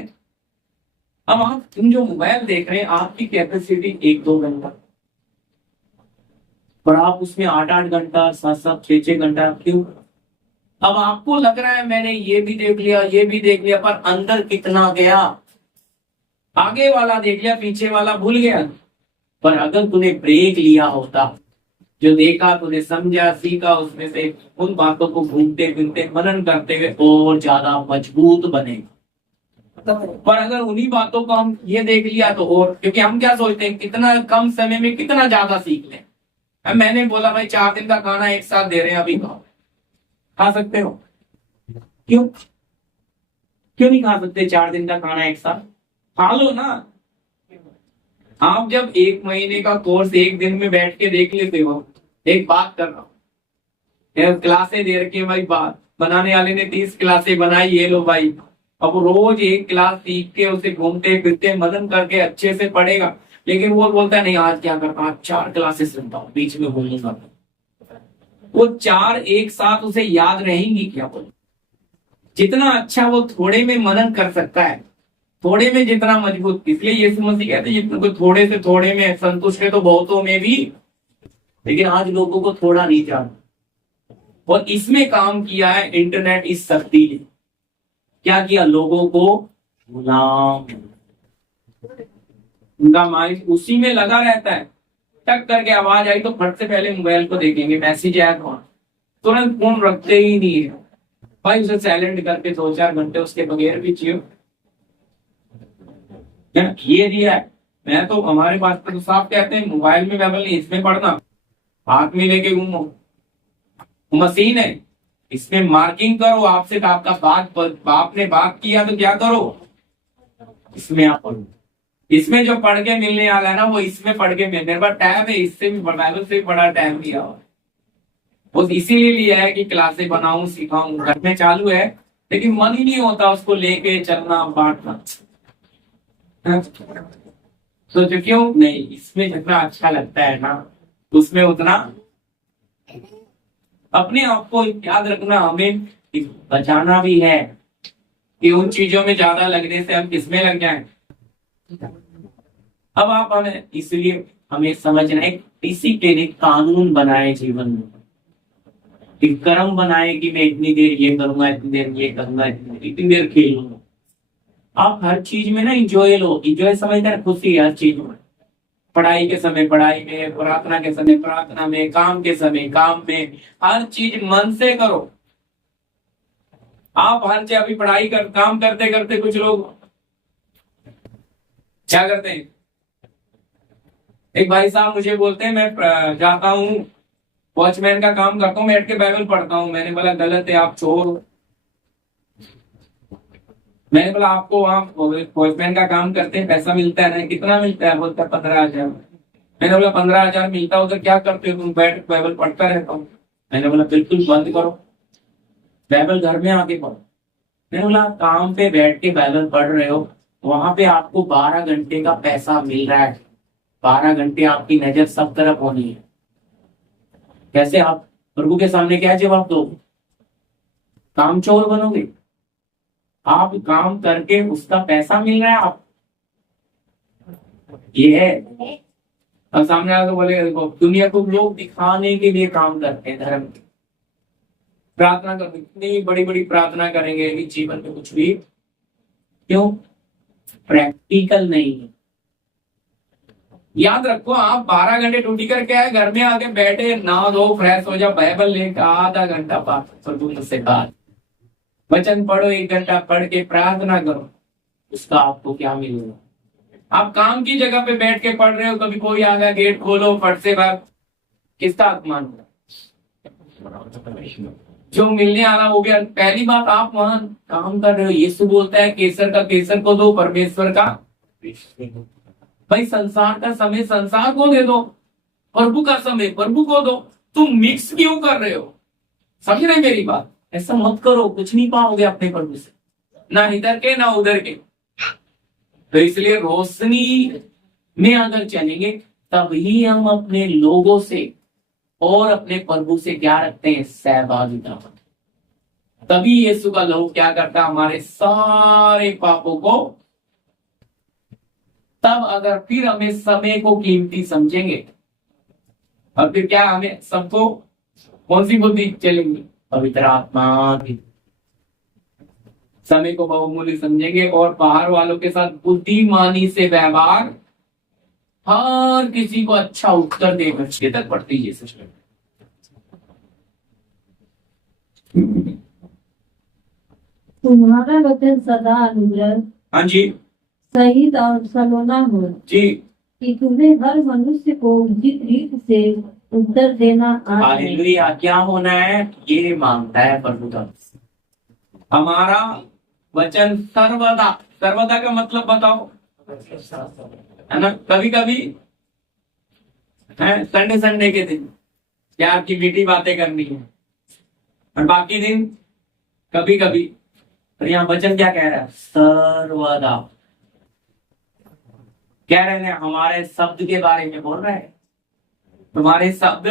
अब आप तुम जो मोबाइल देख रहे हैं आपकी कैपेसिटी 1-2 घंटा, पर आप उसमें 8-8 घंटा, 7-7, 6-6 घंटा क्यों? अब आपको लग रहा है मैंने ये भी देख लिया, ये भी देख लिया, पर अंदर कितना गया? आगे वाला देख लिया, पीछे वाला भूल गया। पर अगर तूने ब्रेक लिया होता, जो देखा तूने समझा सीखा, उसमें से उन बातों को घूमते फिरते मनन करते हुए और ज्यादा मजबूत बने। पर अगर उन्हीं बातों को हम ये देख लिया तो, और क्योंकि हम क्या सोचते हैं कितना कम समय में कितना ज्यादा सीख लें। अब मैंने बोला भाई 4 दिन का खाना एक साथ दे रहे हैं, अभी खाओ, खा सकते हो? क्यों क्यों नहीं खा सकते? 4 दिन का खाना एक साथ खा लो ना। आप जब 1 महीने का कोर्स 1 दिन में बैठ के देख लेते हो, एक बात कर रहा हूँ, क्लासें दे रखी है भाई, बात बनाने वाले ने 30 क्लासें बनाई, ये लो भाई। अब रोज एक क्लास सीख के उसे घूमते फिरते मनन करके अच्छे से पढ़ेगा, लेकिन वो बोलता है नहीं आज क्या करता, आज 4 क्लासेस सुनता हूँ, बीच में बोलूंगा। वो 4 एक साथ उसे याद रहेंगी क्या? बोल, जितना अच्छा वो थोड़े में मनन कर सकता है, थोड़े में जितना मजबूत। इसलिए यीशु मसीह कहते हैं जितना कोई थोड़े से थोड़े में संतुष्ट है तो बहुतों में भी। लेकिन आज लोगों को थोड़ा नहीं जानना, और इसमें काम किया है इंटरनेट इस शक्ति ने। क्या किया? लोगों को गुलाम, उनका माइंड उसी में लगा रहता है। टक करके आवाज आई तो फट से पहले मोबाइल को देखेंगे, मैसेज आया कौन, तुरंत फोन रखते ही नहीं है भाई, उसे साइलेंट करके 2-4 घंटे उसके बगैर भी जियो। ये दिया है। मैं तो हमारे पास तो साफ कहते हैं मोबाइल में बाइबल नहीं, इसमें पढ़ना, हाथ में लेके घूमो, मशीन है, इसमें मार्किंग करो। आपसे आपका बाप ने बात किया तो क्या करो, इसमें आप पढ़ो। इसमें जो पढ़ के मिलने वाला है ना, वो इसमें पढ़ के मिलने, मेरे पास टैब है, इससे भी बाइबल से भी बड़ा टैब लिया हुआ, वो इसीलिए लिया है कि क्लासें बनाऊं सिखाऊं। घर में चालू है लेकिन मन ही नहीं होता उसको लेके चलना बांटना। तो जो क्यों नहीं, इसमें जितना अच्छा लगता है ना उसमें उतना। अपने आप को याद रखना, हमें बचाना भी है कि उन चीजों में ज्यादा लगने से हम किसमें लग जाएं। अब आप हमें, इसलिए हमें समझना है, डिसिप्लिन एक कानून बनाए जीवन में, एक कर्म बनाए कि मैं इतनी देर ये करूंगा, इतनी देर ये करूंगा, इतनी देर खेलूंगा। आप हर चीज में ना इंजॉय लो, इंजॉय समझते हैं खुशी हर चीज में, पढ़ाई के समय पढ़ाई में, प्रार्थना के समय प्रार्थना में, काम के समय काम में, हर चीज मन से करो। आप हर चीज, अभी पढ़ाई कर काम करते करते कुछ लोग क्या करते हैं, एक भाई साहब मुझे बोलते हैं मैं जाता हूँ वॉचमैन का काम करता हूँ, बैठ के बाइबल पढ़ता हूँ। मैंने बोला गलत है, आप चोर हो। मैंने बोला आपको वहाँ वॉचमैन का काम करते हैं पैसा मिलता है ना? कितना मिलता है? बोलता है 15,000। मैंने बोला 15,000 मिलता हो तो क्या करते हो तुम? बैठ बाइबल पढ़ता रहता हूँ। मैंने बोला बिल्कुल बंद करो, बाइबल घर में आके पढ़ो। मैंने बोला काम पे बैठ के बाइबल पढ़ रहे हो, वहां पे आपको 12 घंटे का पैसा मिल रहा है, 12 घंटे आपकी नजर सब तरफ होनी है। कैसे आप प्रभु के सामने क्या जवाब दोगे? काम चोर बनोगे? आप काम करके उसका पैसा मिल रहा है, आप ये है। और सामने आकर बोले देखो दुनिया को लोग दिखाने के लिए काम करते हैं, धर्म की प्रार्थना करते, इतनी बड़ी बड़ी प्रार्थना करेंगे कि जीवन में कुछ भी क्यों प्रैक्टिकल नहीं है। याद रखो, आप 12 घंटे ड्यूटी करके आए, घर में आके बैठे, नहा धो फ्रेश हो जाओ, बाइबल लेकर आधा घंटा प्रभु से बात, वचन पढ़ो, 1 घंटा पढ़ के प्रार्थना करो, उसका आपको क्या मिलेगा? आप काम की जगह पे बैठ के पढ़ रहे हो, कभी कोई आ गया गेट खोलो फट से बात, किसका अपमान हो? जो मिलने वाला हो गया। पहली बात, आप वहां काम कर रहे हो, यीशु बोलता है केसर का केसर को दो, परमेश्वर का भाई संसार का समय संसार को दे दो, प्रभु का समय प्रभु को दो। तुम मिक्स क्यों कर रहे हो? समझ रहे मेरी बात? ऐसा मत करो, कुछ नहीं पाओगे अपने प्रभु से, ना इधर के ना उधर के। तो इसलिए रोशनी में अगर चलेंगे तभी हम अपने लोगों से और अपने प्रभु से क्या रखते हैं, सहभागिता। तभी यीशु का लहू क्या करता है, हमारे सारे पापों को। तब अगर फिर हमें समय को कीमती समझेंगे और फिर क्या हमें सबको कौन सी बुद्धि चलेंगी, पवित्र आत्मा की। समय को बहुमूल्य समझेंगे और बाहर वालों के साथ बुद्धिमानी से व्यवहार, हर किसी को अच्छा उत्तर देकर तक पड़ती है सिस्टम। तुम्हारा वचन सदा अनुग्रह हाँ जी सहित और सलोना हो, जी, कि तुम्हें हर मनुष्य को उचित रीत से उत्तर देना आ जाए। हालेलुया। क्या होना है, ये मांगता है प्रभु का। हमारा वचन सर्वदा, सर्वदा का मतलब बताओ, है ना। कभी कभी है संडे संडे के दिन प्यार की मीठी बातें करनी है, और बाकी दिन कभी कभी। और यहाँ वचन क्या कह रहा है, सर्वदा कह रहे हैं, हमारे शब्द के बारे में बोल रहे हैं। तुम्हारे शब्द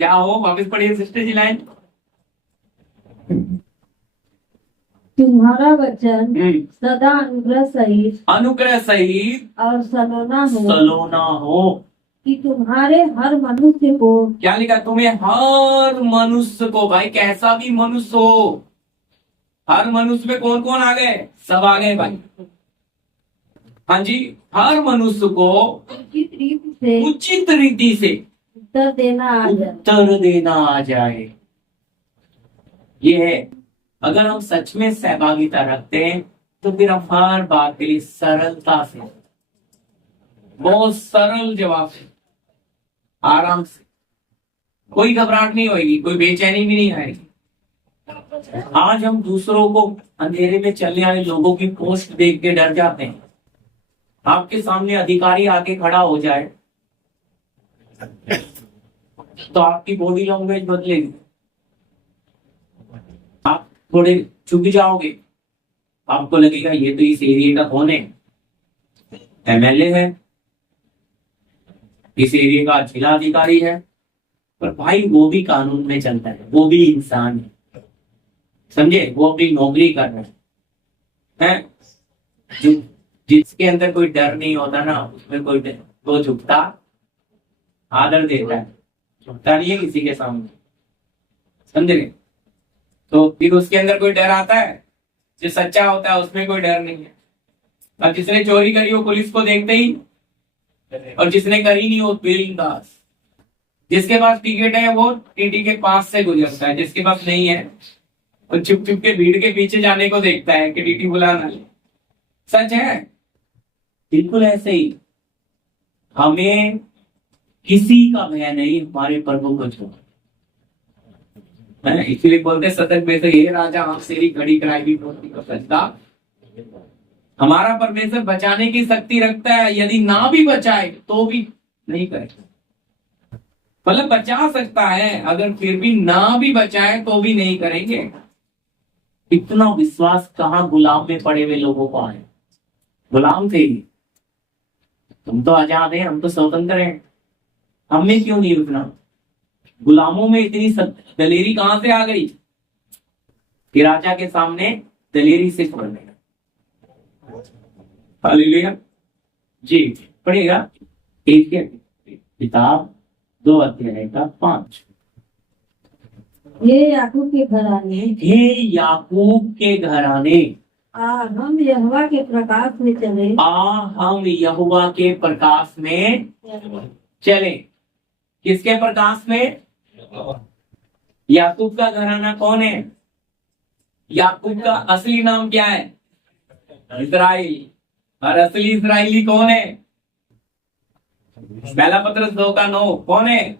क्या हो, वापस पढ़िए सिस्टर जी लाइन। तुम्हारा वचन सदा अनुग्रह सहित और सलोना हो, कि तुम्हारे हर मनुष्य को। क्या लिखा, तुम्हें हर मनुष्य को, भाई कैसा भी मनुष्य हो, हर मनुष्य में कौन कौन आ गए, सब आ गए भाई। हाँ जी, हर मनुष्य को उचित रीति से उत्तर देना आ जाए। ये है, अगर हम सच में सहभागिता रखते हैं तो फिर हम हर बात के लिए सरलता से, बहुत सरल जवाब से, आराम से, कोई घबराहट नहीं होगी, कोई बेचैनी भी नहीं आएगी। आज हम दूसरों को, अंधेरे में चलने वाले लोगों की पोस्ट देख के डर जाते हैं। आपके सामने अधिकारी आके खड़ा हो जाए तो आपकी बॉडी लैंग्वेज बदलेगी, आप थोड़े चुप जाओगे, आपको लगेगा ये तो इस एरिया का कौन है, एमएलए है, इस एरिया का जिला अधिकारी है। पर भाई वो भी कानून में चलता है, वो भी इंसान है, समझे, वो अपनी नौकरी कर रहे हैं। जो जिसके अंदर कोई डर नहीं होता ना, उसमें कोई डर, वो झुकता आदर देता है, झुकता नहीं है किसी के सामने, समझे। तो फिर उसके अंदर कोई डर आता है, जो सच्चा होता है उसमें कोई डर नहीं है। अब जिसने चोरी करी वो पुलिस को देखते ही, और जिसने करी नहीं वो बिंदास। जिसके पास टिकट है वो टीटी के पास से गुजरता है, जिसके पास नहीं है वो चुप चुप के भीड़ के पीछे जाने को देखता है कि टीटी बुला ना ले। सच है, बिल्कुल ऐसे ही। हमें किसी का भय नहीं, हमारे प्रभु को छोड़। इसलिए बोलते सतर्क में से ये राजा हम तेरी घड़ी कराएगी को सजदा। हमारा परमेश्वर बचाने की शक्ति रखता है, यदि ना भी बचाए तो भी नहीं करेगा, मतलब बचा सकता है, अगर फिर भी ना भी बचाए तो भी नहीं करेंगे। इतना विश्वास कहाँ गुलाम में पड़े हुए लोगों को आए। गुलाम थे, तुम तो आजाद हैं, हम तो स्वतंत्र हैं, हमें क्यों नहीं रुकना। गुलामों में इतनी दलेरी कहां से आ गई कि राजा के सामने दलेरी से पढ़ने। हालेलुया जी, पढ़ेगा एक किताब 2 अध्याय का 5। हे याकूब के घराने, हे याकूब के घराने, हम यहोवा के प्रकाश में चले। हम यहोवा के प्रकाश में चले। किसके प्रकाश में? याकूब का घराना कौन है? याकूब का असली नाम क्या है? इस्राइल। और असली इस्राइली कौन है? पहला पत्रस 2:9 कौन है?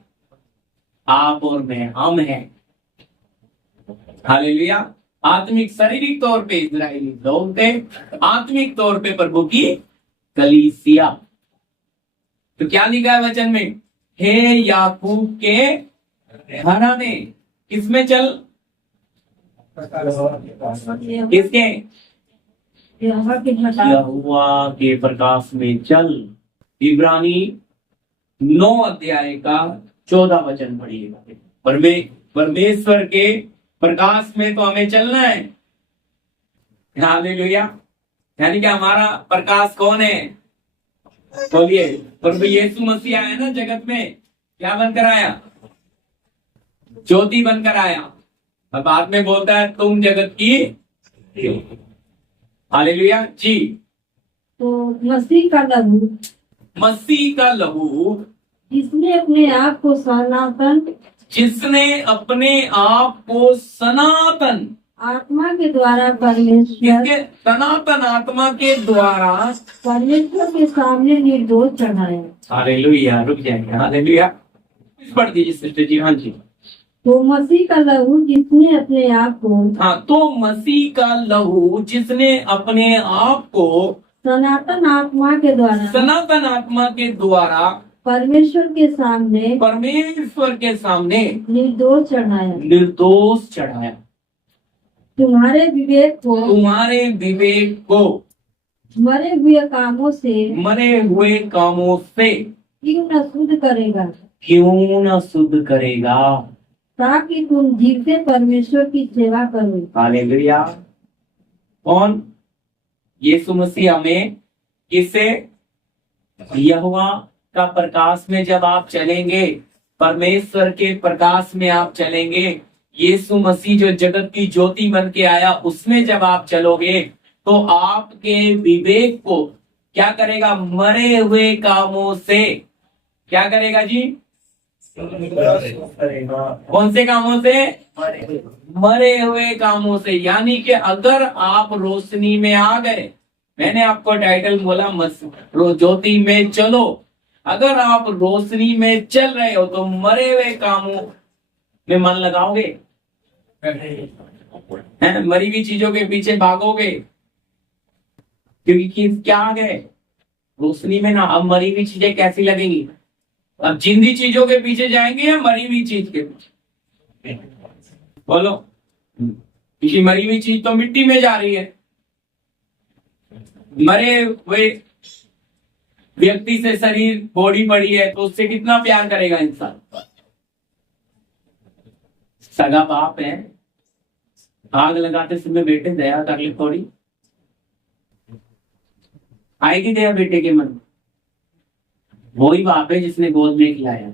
आप और मैं, हम हैं। हालेलुया। आत्मिक शारीरिक तौर पे इस्राइली लोग थे, आत्मिक तौर पे प्रभु की कलीसिया। तो क्या लिखा है वचन में? हे याकूब के घराने, किसमें चल? किसके? यहोवा के प्रकाश यहोवा के प्रकाश में चल। इब्रानी 9 अध्याय का 14 वचन पढ़िएगा। परमेश्वर के प्रकाश में तो हमें चलना है। हालेलुया। यानी कि हमारा प्रकाश कौन है? बोलिए। प्रभु यीशु मसीह आया ना जगत में, क्या बनकर आया? ज्योति बनकर आया। और बाद में बोलता है तुम जगत की ज्योति। हालेलुया जी। तो मसीह का लहू, मसीह का लहू, जिसने अपने आप को सनातन जिसने अपने आप को सनातन आत्मा के द्वारा परमेश्वर किसके? सनातन आत्मा के द्वारा परमेश्वर के सामने निर्दोष चढ़ाया। हालेलुया। रुक जाएंगे। हालेलुया पढ़ दीजिए सिस्टर जी। हाँ जी। तो मसीह का लहू जिसने अपने आप को हाँ, तो मसीह का लहू जिसने अपने आप को सनातन आत्मा के द्वारा सनातन आत्मा के द्वारा परमेश्वर के सामने निर्दोष चढ़ाया। तुम्हारे विवेक को मरे हुए कामों से क्यों न शुद्ध करेगा, ताकि तुम जीते परमेश्वर की सेवा करो। हालेलुया। कौन? यीशु मसीह हमें किससे? यहोवा का प्रकाश में जब आप चलेंगे, परमेश्वर के प्रकाश में आप चलेंगे, यीशु मसीह जो जगत की ज्योति बन के आया उसमें जब आप चलोगे, तो आपके विवेक को क्या करेगा? मरे हुए कामों से क्या करेगा जी? कौन से कामों से? मरे हुए कामों से। यानी कि अगर आप रोशनी में आ गए, मैंने आपको टाइटल बोला ज्योति में चलो। अगर आप रोशनी में चल रहे हो तो मरे हुए कामों में मन लगाओगे? हैं? मरी हुई चीजों के पीछे भागोगे? क्योंकि क्या आ गए? रोशनी में ना। अब मरी हुई चीजें कैसी लगेंगी? अब जिंदी चीजों के पीछे जाएंगे या मरी हुई चीज के पीछे? बोलो। क्योंकि मरी हुई चीज तो मिट्टी में जा रही है। मरे हुए व्यक्ति से शरीर बॉडी पड़ी है तो उससे कितना प्यार करेगा इंसान? सगा बाप है, आग लगाते समय बेटे दया कर ले थोड़ी, आएगी दया बेटे के मन? वही बाप है जिसने गोद में खिलाया है।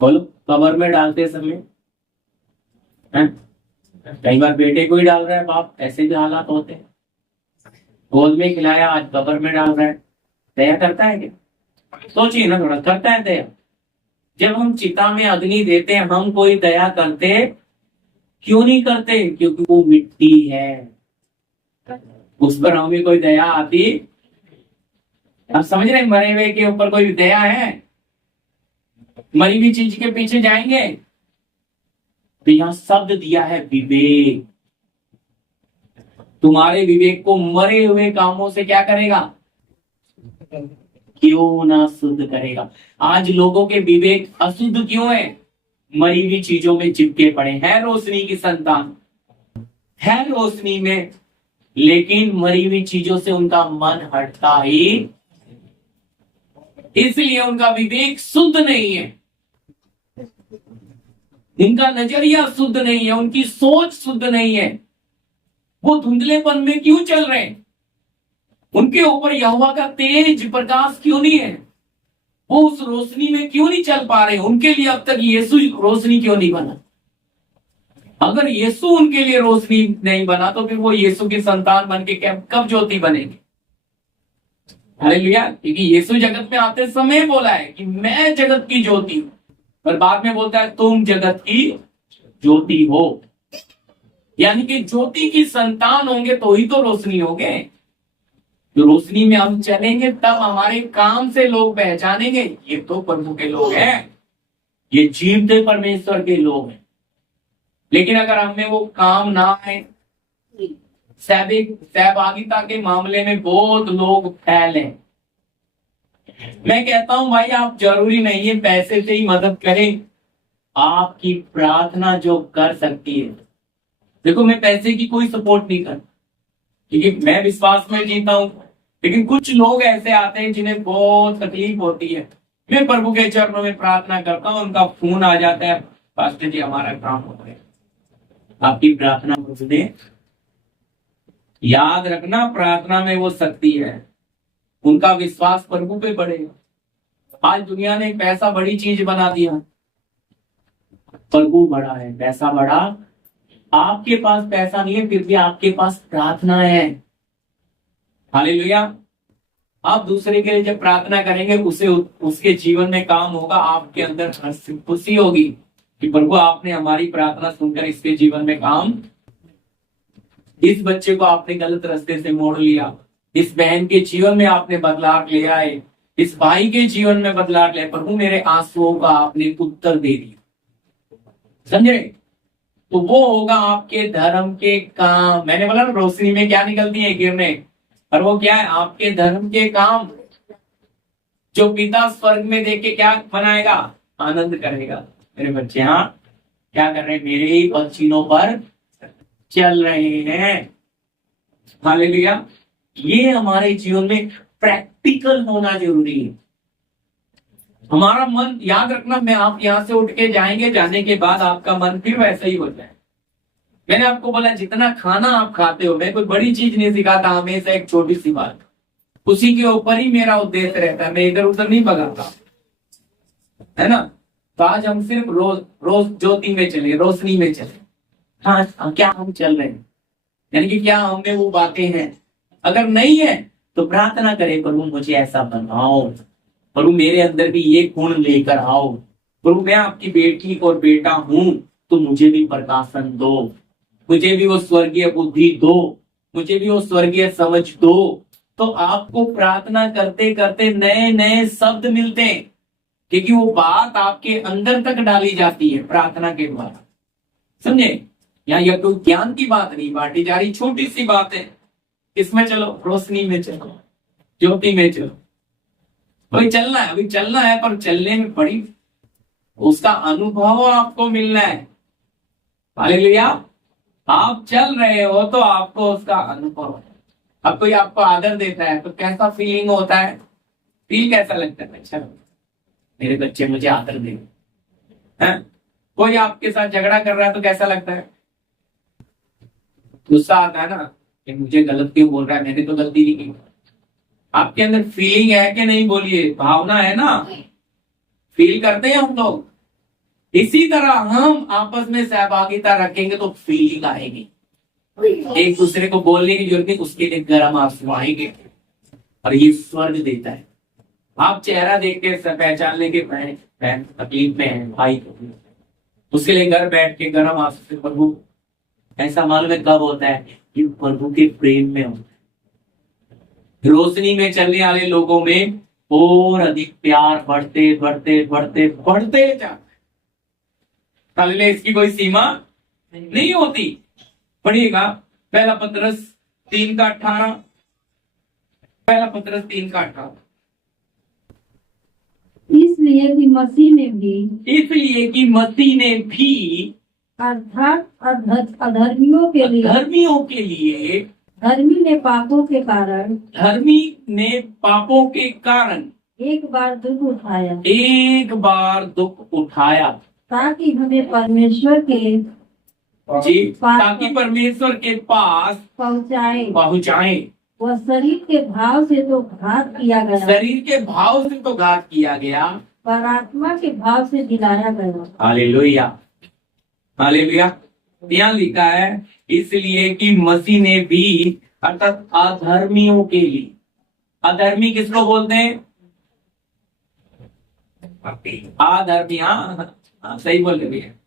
बोलो। कबर में डालते समय कई बार बेटे को ही डाल रहा है बाप, ऐसे भी हालात होते हैं। गोद में खिलाया, आज कबर में डाल रहा है। दया करता है क्या? सोचिए ना थोड़ा, करता है दया? जब हम चिता में अग्नि देते हैं, हम कोई दया करते क्यों नहीं करते? क्योंकि वो मिट्टी है, उस पर हमें कोई दया आती। आप समझ रहे? मरे हुए के ऊपर कोई दया है? मरी हुई चीज के पीछे जाएंगे? तो यहां शब्द दिया है विवेक। तुम्हारे विवेक को मरे हुए कामों से क्या करेगा? क्यों ना शुद्ध करेगा। आज लोगों के विवेक अशुद्ध क्यों है? मरी हुई चीजों में चिपके पड़े हैं। रोशनी की संतान है रोशनी में, लेकिन मरी हुई चीजों से उनका मन हटता ही, इसलिए उनका विवेक शुद्ध नहीं है, उनका नजरिया शुद्ध नहीं है, उनकी सोच शुद्ध नहीं है। वो धुंधलेपन में क्यों चल रहे हैं? उनके ऊपर यहोवा का तेज प्रकाश क्यों नहीं है? वो उस रोशनी में क्यों नहीं चल पा रहे? उनके लिए अब तक यीशु रोशनी क्यों नहीं बना? अगर यीशु उनके लिए रोशनी नहीं बना तो फिर वो यीशु की संतान बन के कब ज्योति बनेंगे? हालेलुया। क्योंकि यीशु जगत में आते समय बोला है कि मैं जगत की ज्योति हूं, पर बाद में बोलता है तुम जगत की ज्योति हो। यानी कि ज्योति की संतान होंगे तो ही तो रोशनी होंगे। जो रोशनी में हम चलेंगे तब हमारे काम से लोग पहचानेंगे ये तो प्रभु के लोग हैं, ये जीवते परमेश्वर के लोग हैं। लेकिन अगर हमें वो काम ना आए, सहभागिता के मामले में बहुत लोग फैले। मैं कहता हूं भाई आप जरूरी नहीं है पैसे से ही मदद करें, आपकी प्रार्थना जो कर सकती है। देखो, मैं पैसे की कोई सपोर्ट नहीं करता, क्योंकि मैं विश्वास में जीता हूं। लेकिन कुछ लोग ऐसे आते हैं जिन्हें बहुत तकलीफ होती है। मैं प्रभु के चरणों में प्रार्थना करता हूं, उनका फोन आ जाता है, पास्टर जी हमारा काम हो गया। आपकी प्रार्थना मुझे याद रखना, प्रार्थना में वो शक्ति है। उनका विश्वास प्रभु पे बढ़ेगा। आज दुनिया ने पैसा बड़ी चीज बना दिया, प्रभु बड़ा है, पैसा बड़ा। आपके पास पैसा नहीं है, फिर भी आपके पास प्रार्थना है। हालेलुया। आप दूसरे के लिए जब प्रार्थना करेंगे, उसे उसके जीवन में काम होगा, आपके अंदर खुशी होगी कि प्रभु आपने हमारी प्रार्थना सुनकर इसके जीवन में काम। इस बच्चे को आपने गलत रास्ते से मोड़ लिया, इस बहन के जीवन में आपने बदलाव ले आए, इस भाई के जीवन में बदलाव ले, प्रभु मेरे आंसुओं का आपने उत्तर दे दिया। समझे? तो वो होगा आपके धर्म के काम। मैंने बोला रोशनी में क्या निकलती है गिरने, और वो क्या है? आपके धर्म के काम, जो पिता स्वर्ग में देख के क्या बनाएगा? आनंद करेगा। मेरे बच्चे हाँ क्या कर रहे हैं? मेरे ही पक्षियों पर चल रहे हैं। हालेलुया। ये हमारे जीवन में प्रैक्टिकल होना जरूरी है। हमारा मन, याद रखना, मैं आप यहां से उठ के जाएंगे, जाने के बाद आपका मन फिर वैसा ही हो जाए। मैंने आपको बोला जितना खाना आप खाते हो, मैं कोई बड़ी चीज नहीं सिखाता, हमेशा एक छोटी सी बात, उसी के ऊपर ही मेरा उद्देश्य रहता है। मैं इधर उधर नहीं भगाता, है ना। तो आज हम सिर्फ रोज ज्योति में चले, रोशनी में चले। हाँ, क्या हम चल रहे हैं? यानी कि क्या हमें वो बातें हैं? अगर नहीं है तो प्रार्थना करें, प्रभु मुझे ऐसा बनाओ, प्रभु मेरे अंदर भी ये गुण लेकर आओ, प्रभु मैं आपकी बेटी और बेटा हूं, तो मुझे भी प्रकाशन दो, मुझे भी वो स्वर्गीय बुद्धि दो, मुझे भी वो स्वर्गीय समझ दो। तो आपको प्रार्थना करते करते नए नए शब्द मिलते हैं, क्योंकि वो बात आपके अंदर तक डाली जाती है प्रार्थना के द्वारा। समझे? यहाँ यह कोई ज्ञान की बात नहीं बांटी जा रही, छोटी सी बात है। इसमें चलो, रोशनी में चलो, ज्योति में चलो। अभी चलना है, अभी चलना है, पर चलने में बड़ी उसका अनुभव आपको मिलना है। हालेलुया। आप चल रहे हो तो आपको उसका अनुभव है। अब कोई आपको आदर देता है तो कैसा फीलिंग होता है? फील कैसा लगता है? अच्छा, मेरे बच्चे मुझे आदर दे। कोई आपके साथ झगड़ा कर रहा है तो कैसा लगता है? गुस्सा आता है ना कि मुझे गलत क्यों बोल रहा है, मैंने तो गलती नहीं की। आपके अंदर फीलिंग है कि नहीं? बोलिए, भावना है ना? फील करते हैं हम लोग। इसी तरह हम आपस में सहभागिता रखेंगे तो फीलिंग आएगी। एक दूसरे को बोलने की जरूरत नहीं, उसके लिए गर्म आंसू आएंगे, और ये स्वर्ग देता है। आप चेहरा देख के पहचान लेंगे बहन तकलीफ में है, भाई उसके लिए घर बैठ के गर्म आंसू से प्रभु, ऐसा मालूम है कब होता है? कि प्रभु के प्रेम में होता है। रोशनी में चलने वाले लोगों में और अधिक प्यार बढ़ते बढ़ते बढ़ते बढ़ते जाता है। इसकी कोई सीमा नहीं होती। पढ़िएगा पहला पतरस 3:18, पहला पतरस 3:18। इसलिए कि मसीह ने भी अर्थात अधर्मियों के लिए धर्मी ने पापों के कारण एक बार दुख उठाया ताकि हमें परमेश्वर के पास पहुंचाए। वह शरीर के भाव से तो घात किया गया, पर आत्मा के भाव से दिलाया गया। Hallelujah, hallelujah. यहाँ लिखा है इसलिए कि मसीह ने भी, अर्थात अधर्मियों के लिए। अधर्मी किसको बोलते हैं? अधर्मी। हाँ सही बोल रहे हैं,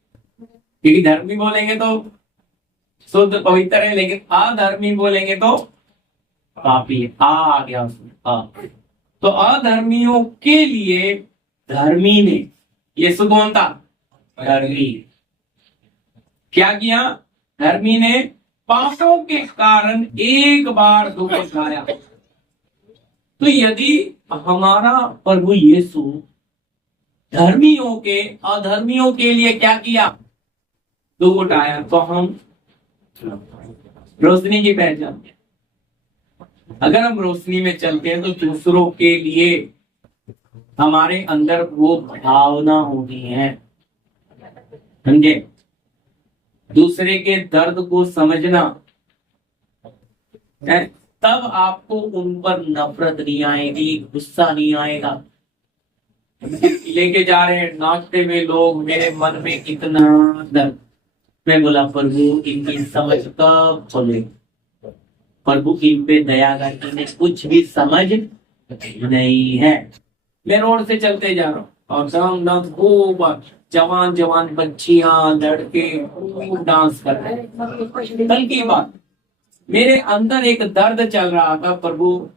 क्योंकि धर्मी बोलेंगे तो शुद्ध पवित्र है, लेकिन अधर्मी बोलेंगे तो पापी है। आ गया उसमें। तो अधर्मियों के लिए धर्मी ने, यीशु कौन था? धर्मी। क्या किया? धर्मी ने पापों के कारण एक बार दुख उठाया। तो यदि हमारा प्रभु यीशु धर्मियों के अधर्मियों के लिए क्या किया, दुख उठाया। तो हम रोशनी की पहचान, अगर हम रोशनी में चलते हैं तो दूसरों के लिए हमारे अंदर वो भावना होनी है, समझे, दूसरे के दर्द को समझना है, तब आपको उन पर नफरत नहीं आएगी, गुस्सा नहीं आएगा। लेके जा रहे हैं नाचते हुए लोग, मेरे मन में कितना दर्द। मैं बोला प्रभु इनकी समझ कब खोले, प्रभु इन पे दया करके इन्हें कुछ भी समझ नहीं है। मैं रोड से चलते जा रहा हूँ और सामने खूब जवान जवान बच्चियां लड़के खूब डांस कर रहे हैं। कल की बात, मेरे अंदर एक दर्द चल रहा था, प्रभु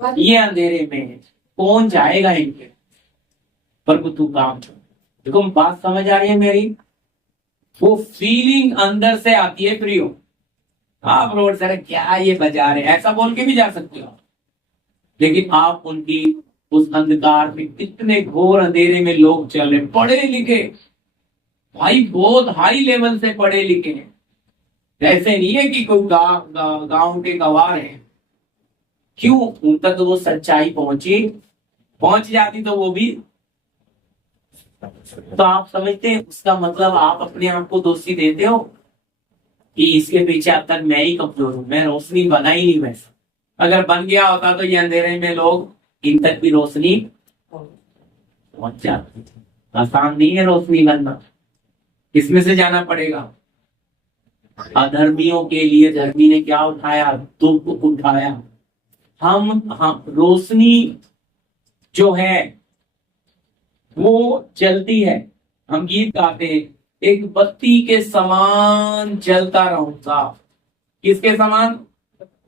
ये अंधेरे में कौन जाएगा इनके, प्रभु तू काम। देखो बात समझ आ रही है मेरी, वो फीलिंग अंदर से आती है प्रियो। आप रोड से क्या ये बजा रहे हैं ऐसा बोल के भी जा सकते हो, लेकिन आप उनकी उस अंधकार में, कितने घोर अंधेरे में लोग चल रहे, पढ़े लिखे भाई, बहुत हाई लेवल से पढ़े लिखे हैं, ऐसे नहीं है कि कोई गांव के गवार है। क्यों, उन तक तो वो सच्चाई पहुंच जाती तो वो भी, तो आप समझते हैं उसका मतलब आप अपने आप को दोषी देते हो कि इसके पीछे अब तक मैं ही कमजोर हूं, मैं रोशनी बना ही नहीं वैसा। अगर बन गया होता तो ये अंधेरे में लोग इन तक भी रोशनी पहुंच जाती। आसान नहीं है रोशनी बनना, इसमें से जाना पड़ेगा। अधर्मियों के लिए धर्मी ने क्या उठाया, दुख उठाया। हम रोशनी जो है वो जलती है, हम गीत गाते हैं, एक बत्ती के समान जलता रहूंगा। किसके समान,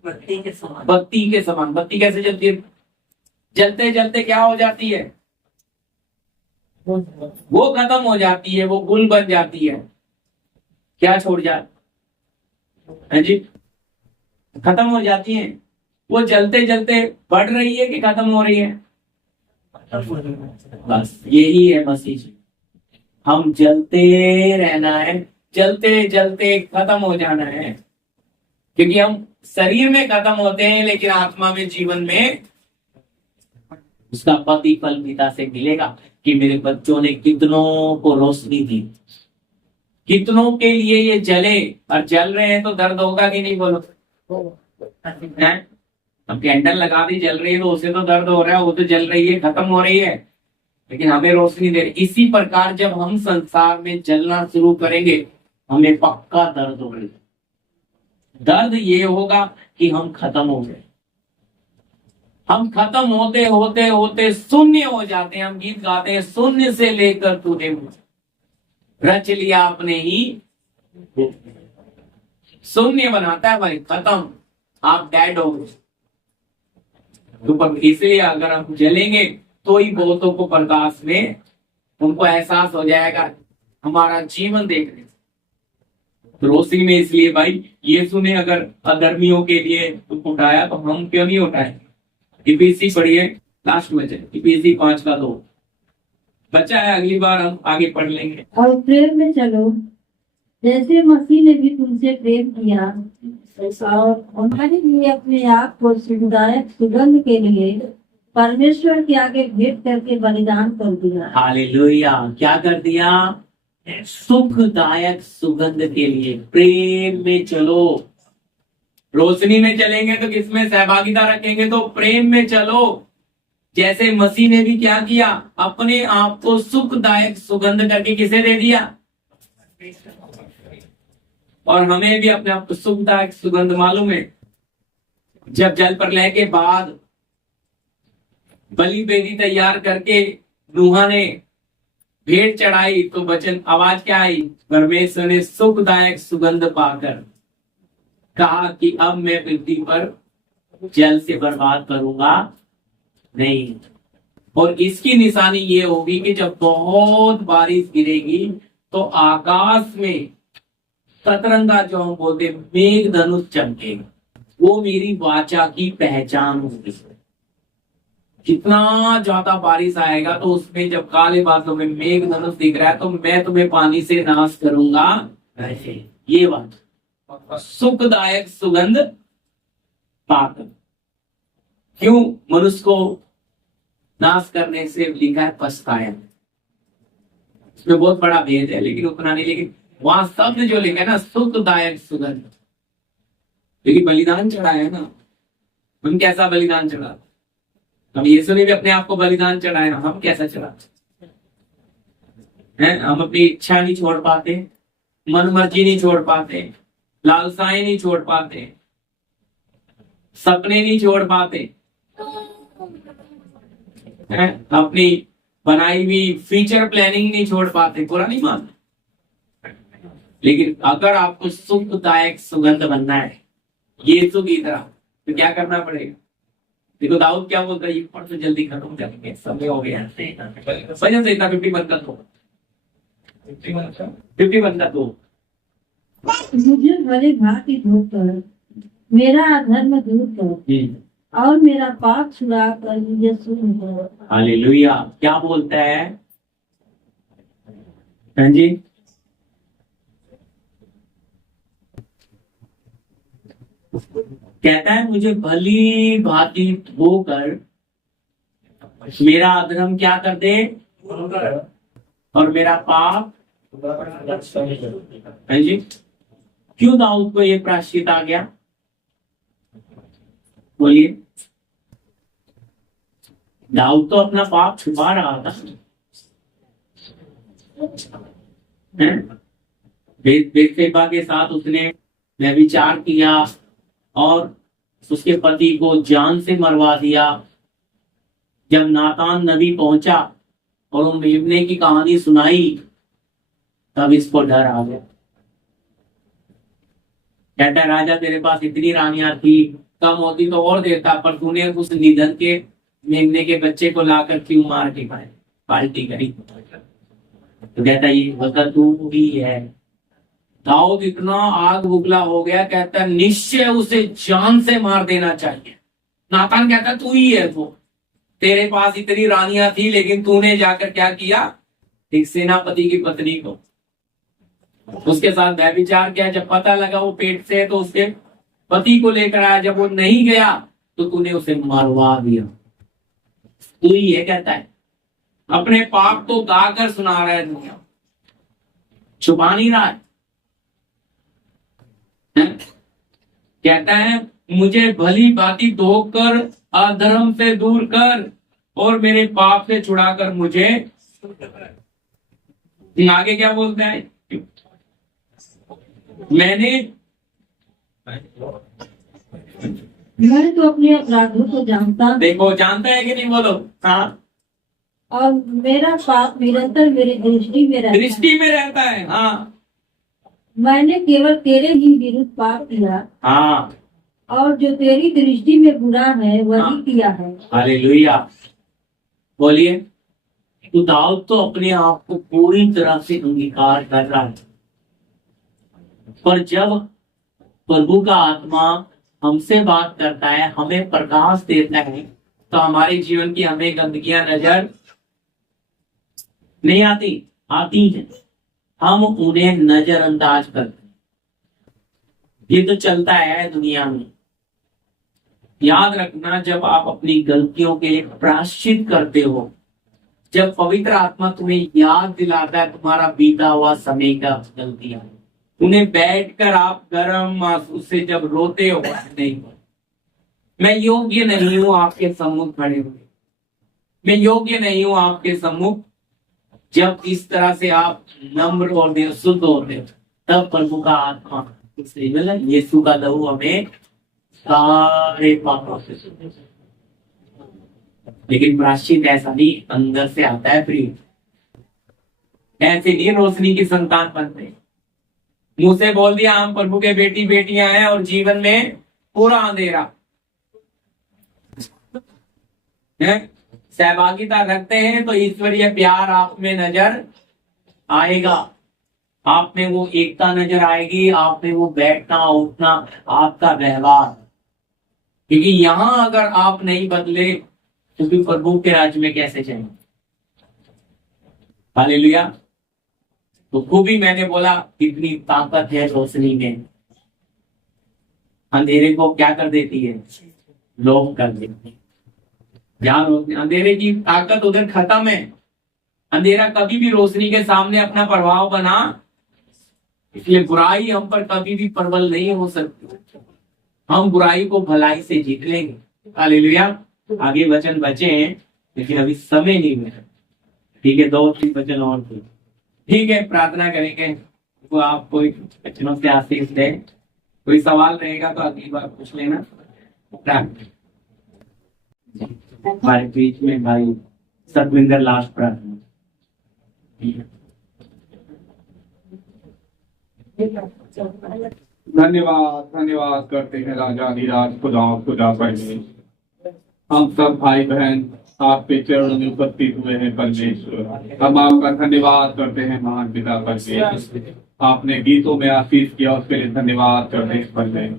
बत्ती के समान। बत्ती के समान, बत्ती कैसे जलती है, जलते जलते क्या हो जाती है, वो खत्म हो जाती है, वो गुल बन जाती है, क्या छोड़ जाती है जी, खत्म हो जाती है। वो जलते जलते बढ़ रही है कि खत्म हो रही है, बस यही है मसीह जी। हम जलते रहना है, जलते जलते खत्म हो जाना है, क्योंकि हम शरीर में खत्म होते हैं लेकिन आत्मा में, जीवन में उसका प्रतिफल पिता से मिलेगा कि मेरे बच्चों ने कितनों को रोशनी दी, कितनों के लिए ये जले। और जल रहे हैं तो दर्द होगा कि नहीं, बोलो है? अब कैंडल लगा दी जल रही है तो उसे तो दर्द हो रहा है, वो तो जल रही है, खत्म हो रही है, लेकिन हमें रोशनी दे रही। इसी प्रकार जब हम संसार में जलना शुरू करेंगे हमें पक्का दर्द होगा। दर्द ये होगा कि हम खत्म हो गए, हम खत्म होते होते होते शून्य हो जाते हैं। हम गीत गाते हैं, शून्य से लेकर तूने मुझे रच लिया अपने ही, शून्य बनाता है भाई, खत्म, आप डेड हो गए। तो इसलिए अगर हम जलेंगे तो ही बहुतों को प्रकाश में उनको एहसास हो जाएगा हमारा जीवन देखने। रोशनी में इसलिए भाई यीशु ने अगर अधर्मियों के लिए दुख उठाया तो हम क्यों नहीं उठाए। इफिसी पढ़िए, लास्ट में इफिसी 5:2 बच्चा है, अगली बार हम आगे पढ़ लेंगे। और प्रेम में चलो जैसे मसीह ने भी तुमसे प्रेम किया और उन्होंने भी अपने आप को सुखदायक सुगंध के लिए परमेश्वर के आगे भेंट करके बलिदान कर दिया। हालेलुया, क्या कर दिया, सुखदायक सुगंध के लिए। प्रेम में चलो, रोशनी में चलेंगे तो किसमें सहभागिता रखेंगे, तो प्रेम में चलो। जैसे मसीह ने भी क्या किया, अपने आप को सुखदायक सुगंध करके किसे दे दिया, और हमें भी अपने आप को सुखदायक सुगंध मालूम है। जब जल प्रलय के बाद बलि बेदी तैयार करके नूहा ने भेंट चढ़ाई तो वचन आवाज क्या आई, परमेश्वर ने सुखदायक सुगंध पाकर कहा कि अब मैं पृथ्वी पर जल से बर्बाद करूंगा नहीं। और इसकी निशानी ये होगी कि जब बहुत बारिश गिरेगी तो आकाश में सतरंगा, जो हम बोलते मेघ धनुष चमकेगा, वो मेरी वाचा की पहचान होगी। कितना ज्यादा बारिश आएगा, तो उसमें जब काले बादलों में मेघ धनुष दिख रहा है, तो मैं तुम्हें पानी से नाश करूंगा ऐसे। ये बात सुखदायक सुगंध पाकर। क्यों मनुष्य को नाश करने से लिखा है पछताया। इसमें बहुत बड़ा भेद है, लेकिन उतना नहीं। लेकिन वहां शब्द जो लिखा है ना, सुखदायक सुगंध, क्योंकि बलिदान चढ़ाया है ना। हम कैसा बलिदान चढ़ा? हम यीशु ने भी अपने आप को बलिदान चढ़ाया, हम कैसा चढ़ाते हैं? हम अपनी इच्छा नहीं छोड़ पाते, मन मर्जी नहीं छोड़ पाते, लालसाएं नहीं छोड़ पाते, सपने नहीं छोड़ पाते, हैं? अपनी बनाई हुई फ्यूचर प्लानिंग नहीं छोड़ पाते, पूरा नहीं मानते। लेकिन अगर आपको सुखदायक सुगंध बनना है यीशु की तरह, तो क्या करना पड़ेगा? देखो दाऊद क्या बोलता है, ये पढ़ तो जल्दी खत्म करेंगे, समय हो गया। भजन संहिता 51 का 2, 51 का 2। मुझे भले भांति धोकर मेरा अधर्म दूर कर और मेरा पाप छुड़ा कर मुझे शुद्ध कर। हालेलुया। क्या बोलता है? हाँ जी, कहता है मुझे भली भांति धोकर मेरा अधर्म क्या कर दे और मेरा पाप। हाँ जी, क्यों दाऊद को ये प्रायश्चित आ गया? बोलिए। दाऊद तो अपना पाप छुपा रहा था, बेतशेबा के साथ उसने व्यभिचार किया और उसके पति को जान से मरवा दिया। जब नातान नबी पहुंचा और उन मेमने की कहानी सुनाई, तब इसको डर आ गया। कहता है राजा तेरे पास इतनी रानियां थी, कम होती तो और देता, पर तूने उस निधन के मेमने के बच्चे को लाकर क्यों मार के खाए, पार्टी करी। तो कहता है ये वजह तू ही है। दाऊद इतना आग बुगला हो गया, कहता है निश्चय उसे जान से मार देना चाहिए। नातान कहता तू ही है वो, तेरे पास इतनी रानियां थी, लेकिन तूने जाकर क्या किया? एक सेनापति की पत्नी को, उसके साथ व्यभिचार किया। जब पता लगा वो पेट से है, तो उसके पति को लेकर आया। जब वो नहीं गया तो तूने उसे मरवा दिया। तू ही है, कहता है। अपने पाप को गाकर सुना रहा है दुनिया, छुपा नहीं रहा है। कहता है मुझे भली भांति धोकर अधर्म से दूर कर और मेरे पाप से छुड़ाकर मुझे। आगे क्या बोलता है? मैं तो अपने अपराधों को जानता हूं। देखो जानता है कि नहीं, बोलो। हाँ, और मेरा पाप निरंतर मेरी दृष्टि में रहता है। दृष्टि में रहता है। हाँ, मैंने केवल तेरे ही विरुद्ध पाप किया। हाँ, और जो तेरी दृष्टि में बुरा है वही हाँ। किया है। हालेलुया। बोलिए। तो दाऊद तो अपने आप को पूरी तरह से अंगीकार कर रहा है, पर जब प्रभु का आत्मा हमसे बात करता है, हमें प्रकाश देता है, तो हमारे जीवन की हमें गंदगियां नजर नहीं आती हैं। हम उन्हें नजरअंदाज करते हैं। ये तो चलता है दुनिया में। याद रखना, जब आप अपनी गलतियों के लिए प्रायश्चित करते हो, जब पवित्र आत्मा तुम्हें याद दिलाता है तुम्हारा बीता हुआ समय का गलतियां, उन्हें बैठकर आप गर्म महसूस से जब रोते हो, नहीं मैं योग्य नहीं हूं आपके सम्मुख खड़े हुए, मैं योग्य नहीं हूं आपके सम्मुख, जब इस तरह से आप नम्र और निःशुद्ध होते हो, तब प्रभु का आत्मा यीशु का लहू हमें सारे पापों से। लेकिन प्रायश्चित ऐसा नहीं, अंदर से आता है प्रिय। ऐसे नहीं रोशनी की संतान बनते। मुंह से बोल दिया हम प्रभु के बेटी बेटियां हैं, और जीवन में पूरा अंधेरा है। सहभागिता रखते हैं तो ईश्वरीय प्यार आप में नजर आएगा, आप में वो एकता नजर आएगी, आप में वो बैठना उठना, आपका व्यवहार। क्योंकि यहां अगर आप नहीं बदले तो फिर प्रभु के राज्य में कैसे जाएंगे? हालेलुया। तो खूबी मैंने बोला कितनी ताकत है रोशनी में, अंधेरे को क्या कर देती है? लोप कर देती है। ध्यान, अंधेरे की ताकत उधर खत्म है। अंधेरा कभी भी रोशनी के सामने अपना प्रभाव बना, इसलिए बुराई हम पर कभी भी प्रबल नहीं हो सकती। हम बुराई को भलाई से जीत लेंगे। हालेलुया। आगे वचन बचे हैं लेकिन अभी समय नहीं मिला। ठीक है, 2-3 वचन और थे। ठीक है, प्रार्थना करेंगे तो आप कोई वचनों से आशीष दे। कोई सवाल रहेगा तो अगली बार पूछ लेना। हमारे बीच में भाई सतविंदर लास्ट प्रार्थना। धन्यवाद करते हैं राजा अधिराज खुदा परमेश्वर। हम सब भाई बहन आपके चरणों में उपस्थित हुए हैं परमेश्वर। हम आपका धन्यवाद करते हैं महान पिता परमेश्वर। आपने गीतों में आशीष किया, उसके लिए धन्यवाद करते हैं परमेश्वर।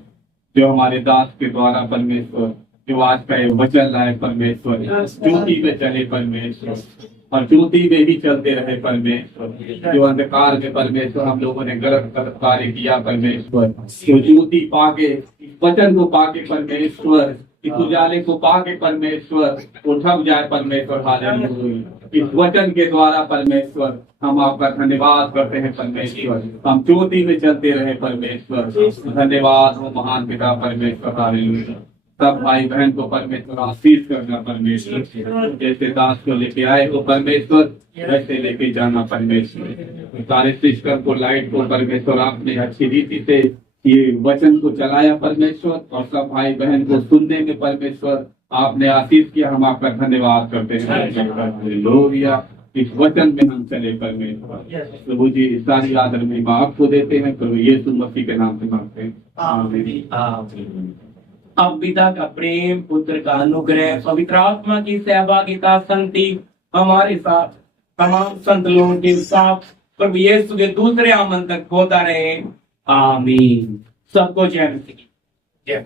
जो हमारे दास के द्वारा परमेश्वर जो आज का ये वचन लाए परमेश्वर, ज्योति में चले परमेश्वर और ज्योति में ही चलते रहे परमेश्वर। जो अंधकार में परमेश्वर हम लोगों ने गलत कार्य किया परमेश्वर, तो ज्योति पाके, वचन को पाके परमेश्वर, इस उजाले को पाके परमेश्वर उठक जाए परमेश्वर। हालेलुया। इस वचन के द्वारा परमेश्वर हम आपका धन्यवाद करते हैं परमेश्वर। हम ज्योति में चलते रहे परमेश्वर। धन्यवाद हो महान पिता परमेश्वर। हालेलुया। सब भाई बहन को परमेश्वर आशीष करना परमेश्वर। जैसे दास को लेके आए हो परमेश्वर, वैसे लेके जाना परमेश्वर। सारे सिस्टम को, लाइट को परमेश्वर आपने अच्छी रीति से ये वचन को चलाया परमेश्वर, और सब भाई बहन को सुनने में परमेश्वर आपने आशीष किया। हम आपका धन्यवाद करते हैं। हालेलुया। इस वचन में हम चले परमेश्वर। प्रभु जी सारी आदर में आपको देते हैं, प्रभु यीशु मसीह के नाम से मांगते हैं, आमीन। अब पिता का प्रेम, पुत्र का अनुग्रह, पवित्र आत्मा की सहभागिता, संगति हमारे साथ तमाम संत लोगों के साथ प्रभु यीशु के दूसरे आगमन तक होता रहे। आमीन। सबको जय मसीह। जय।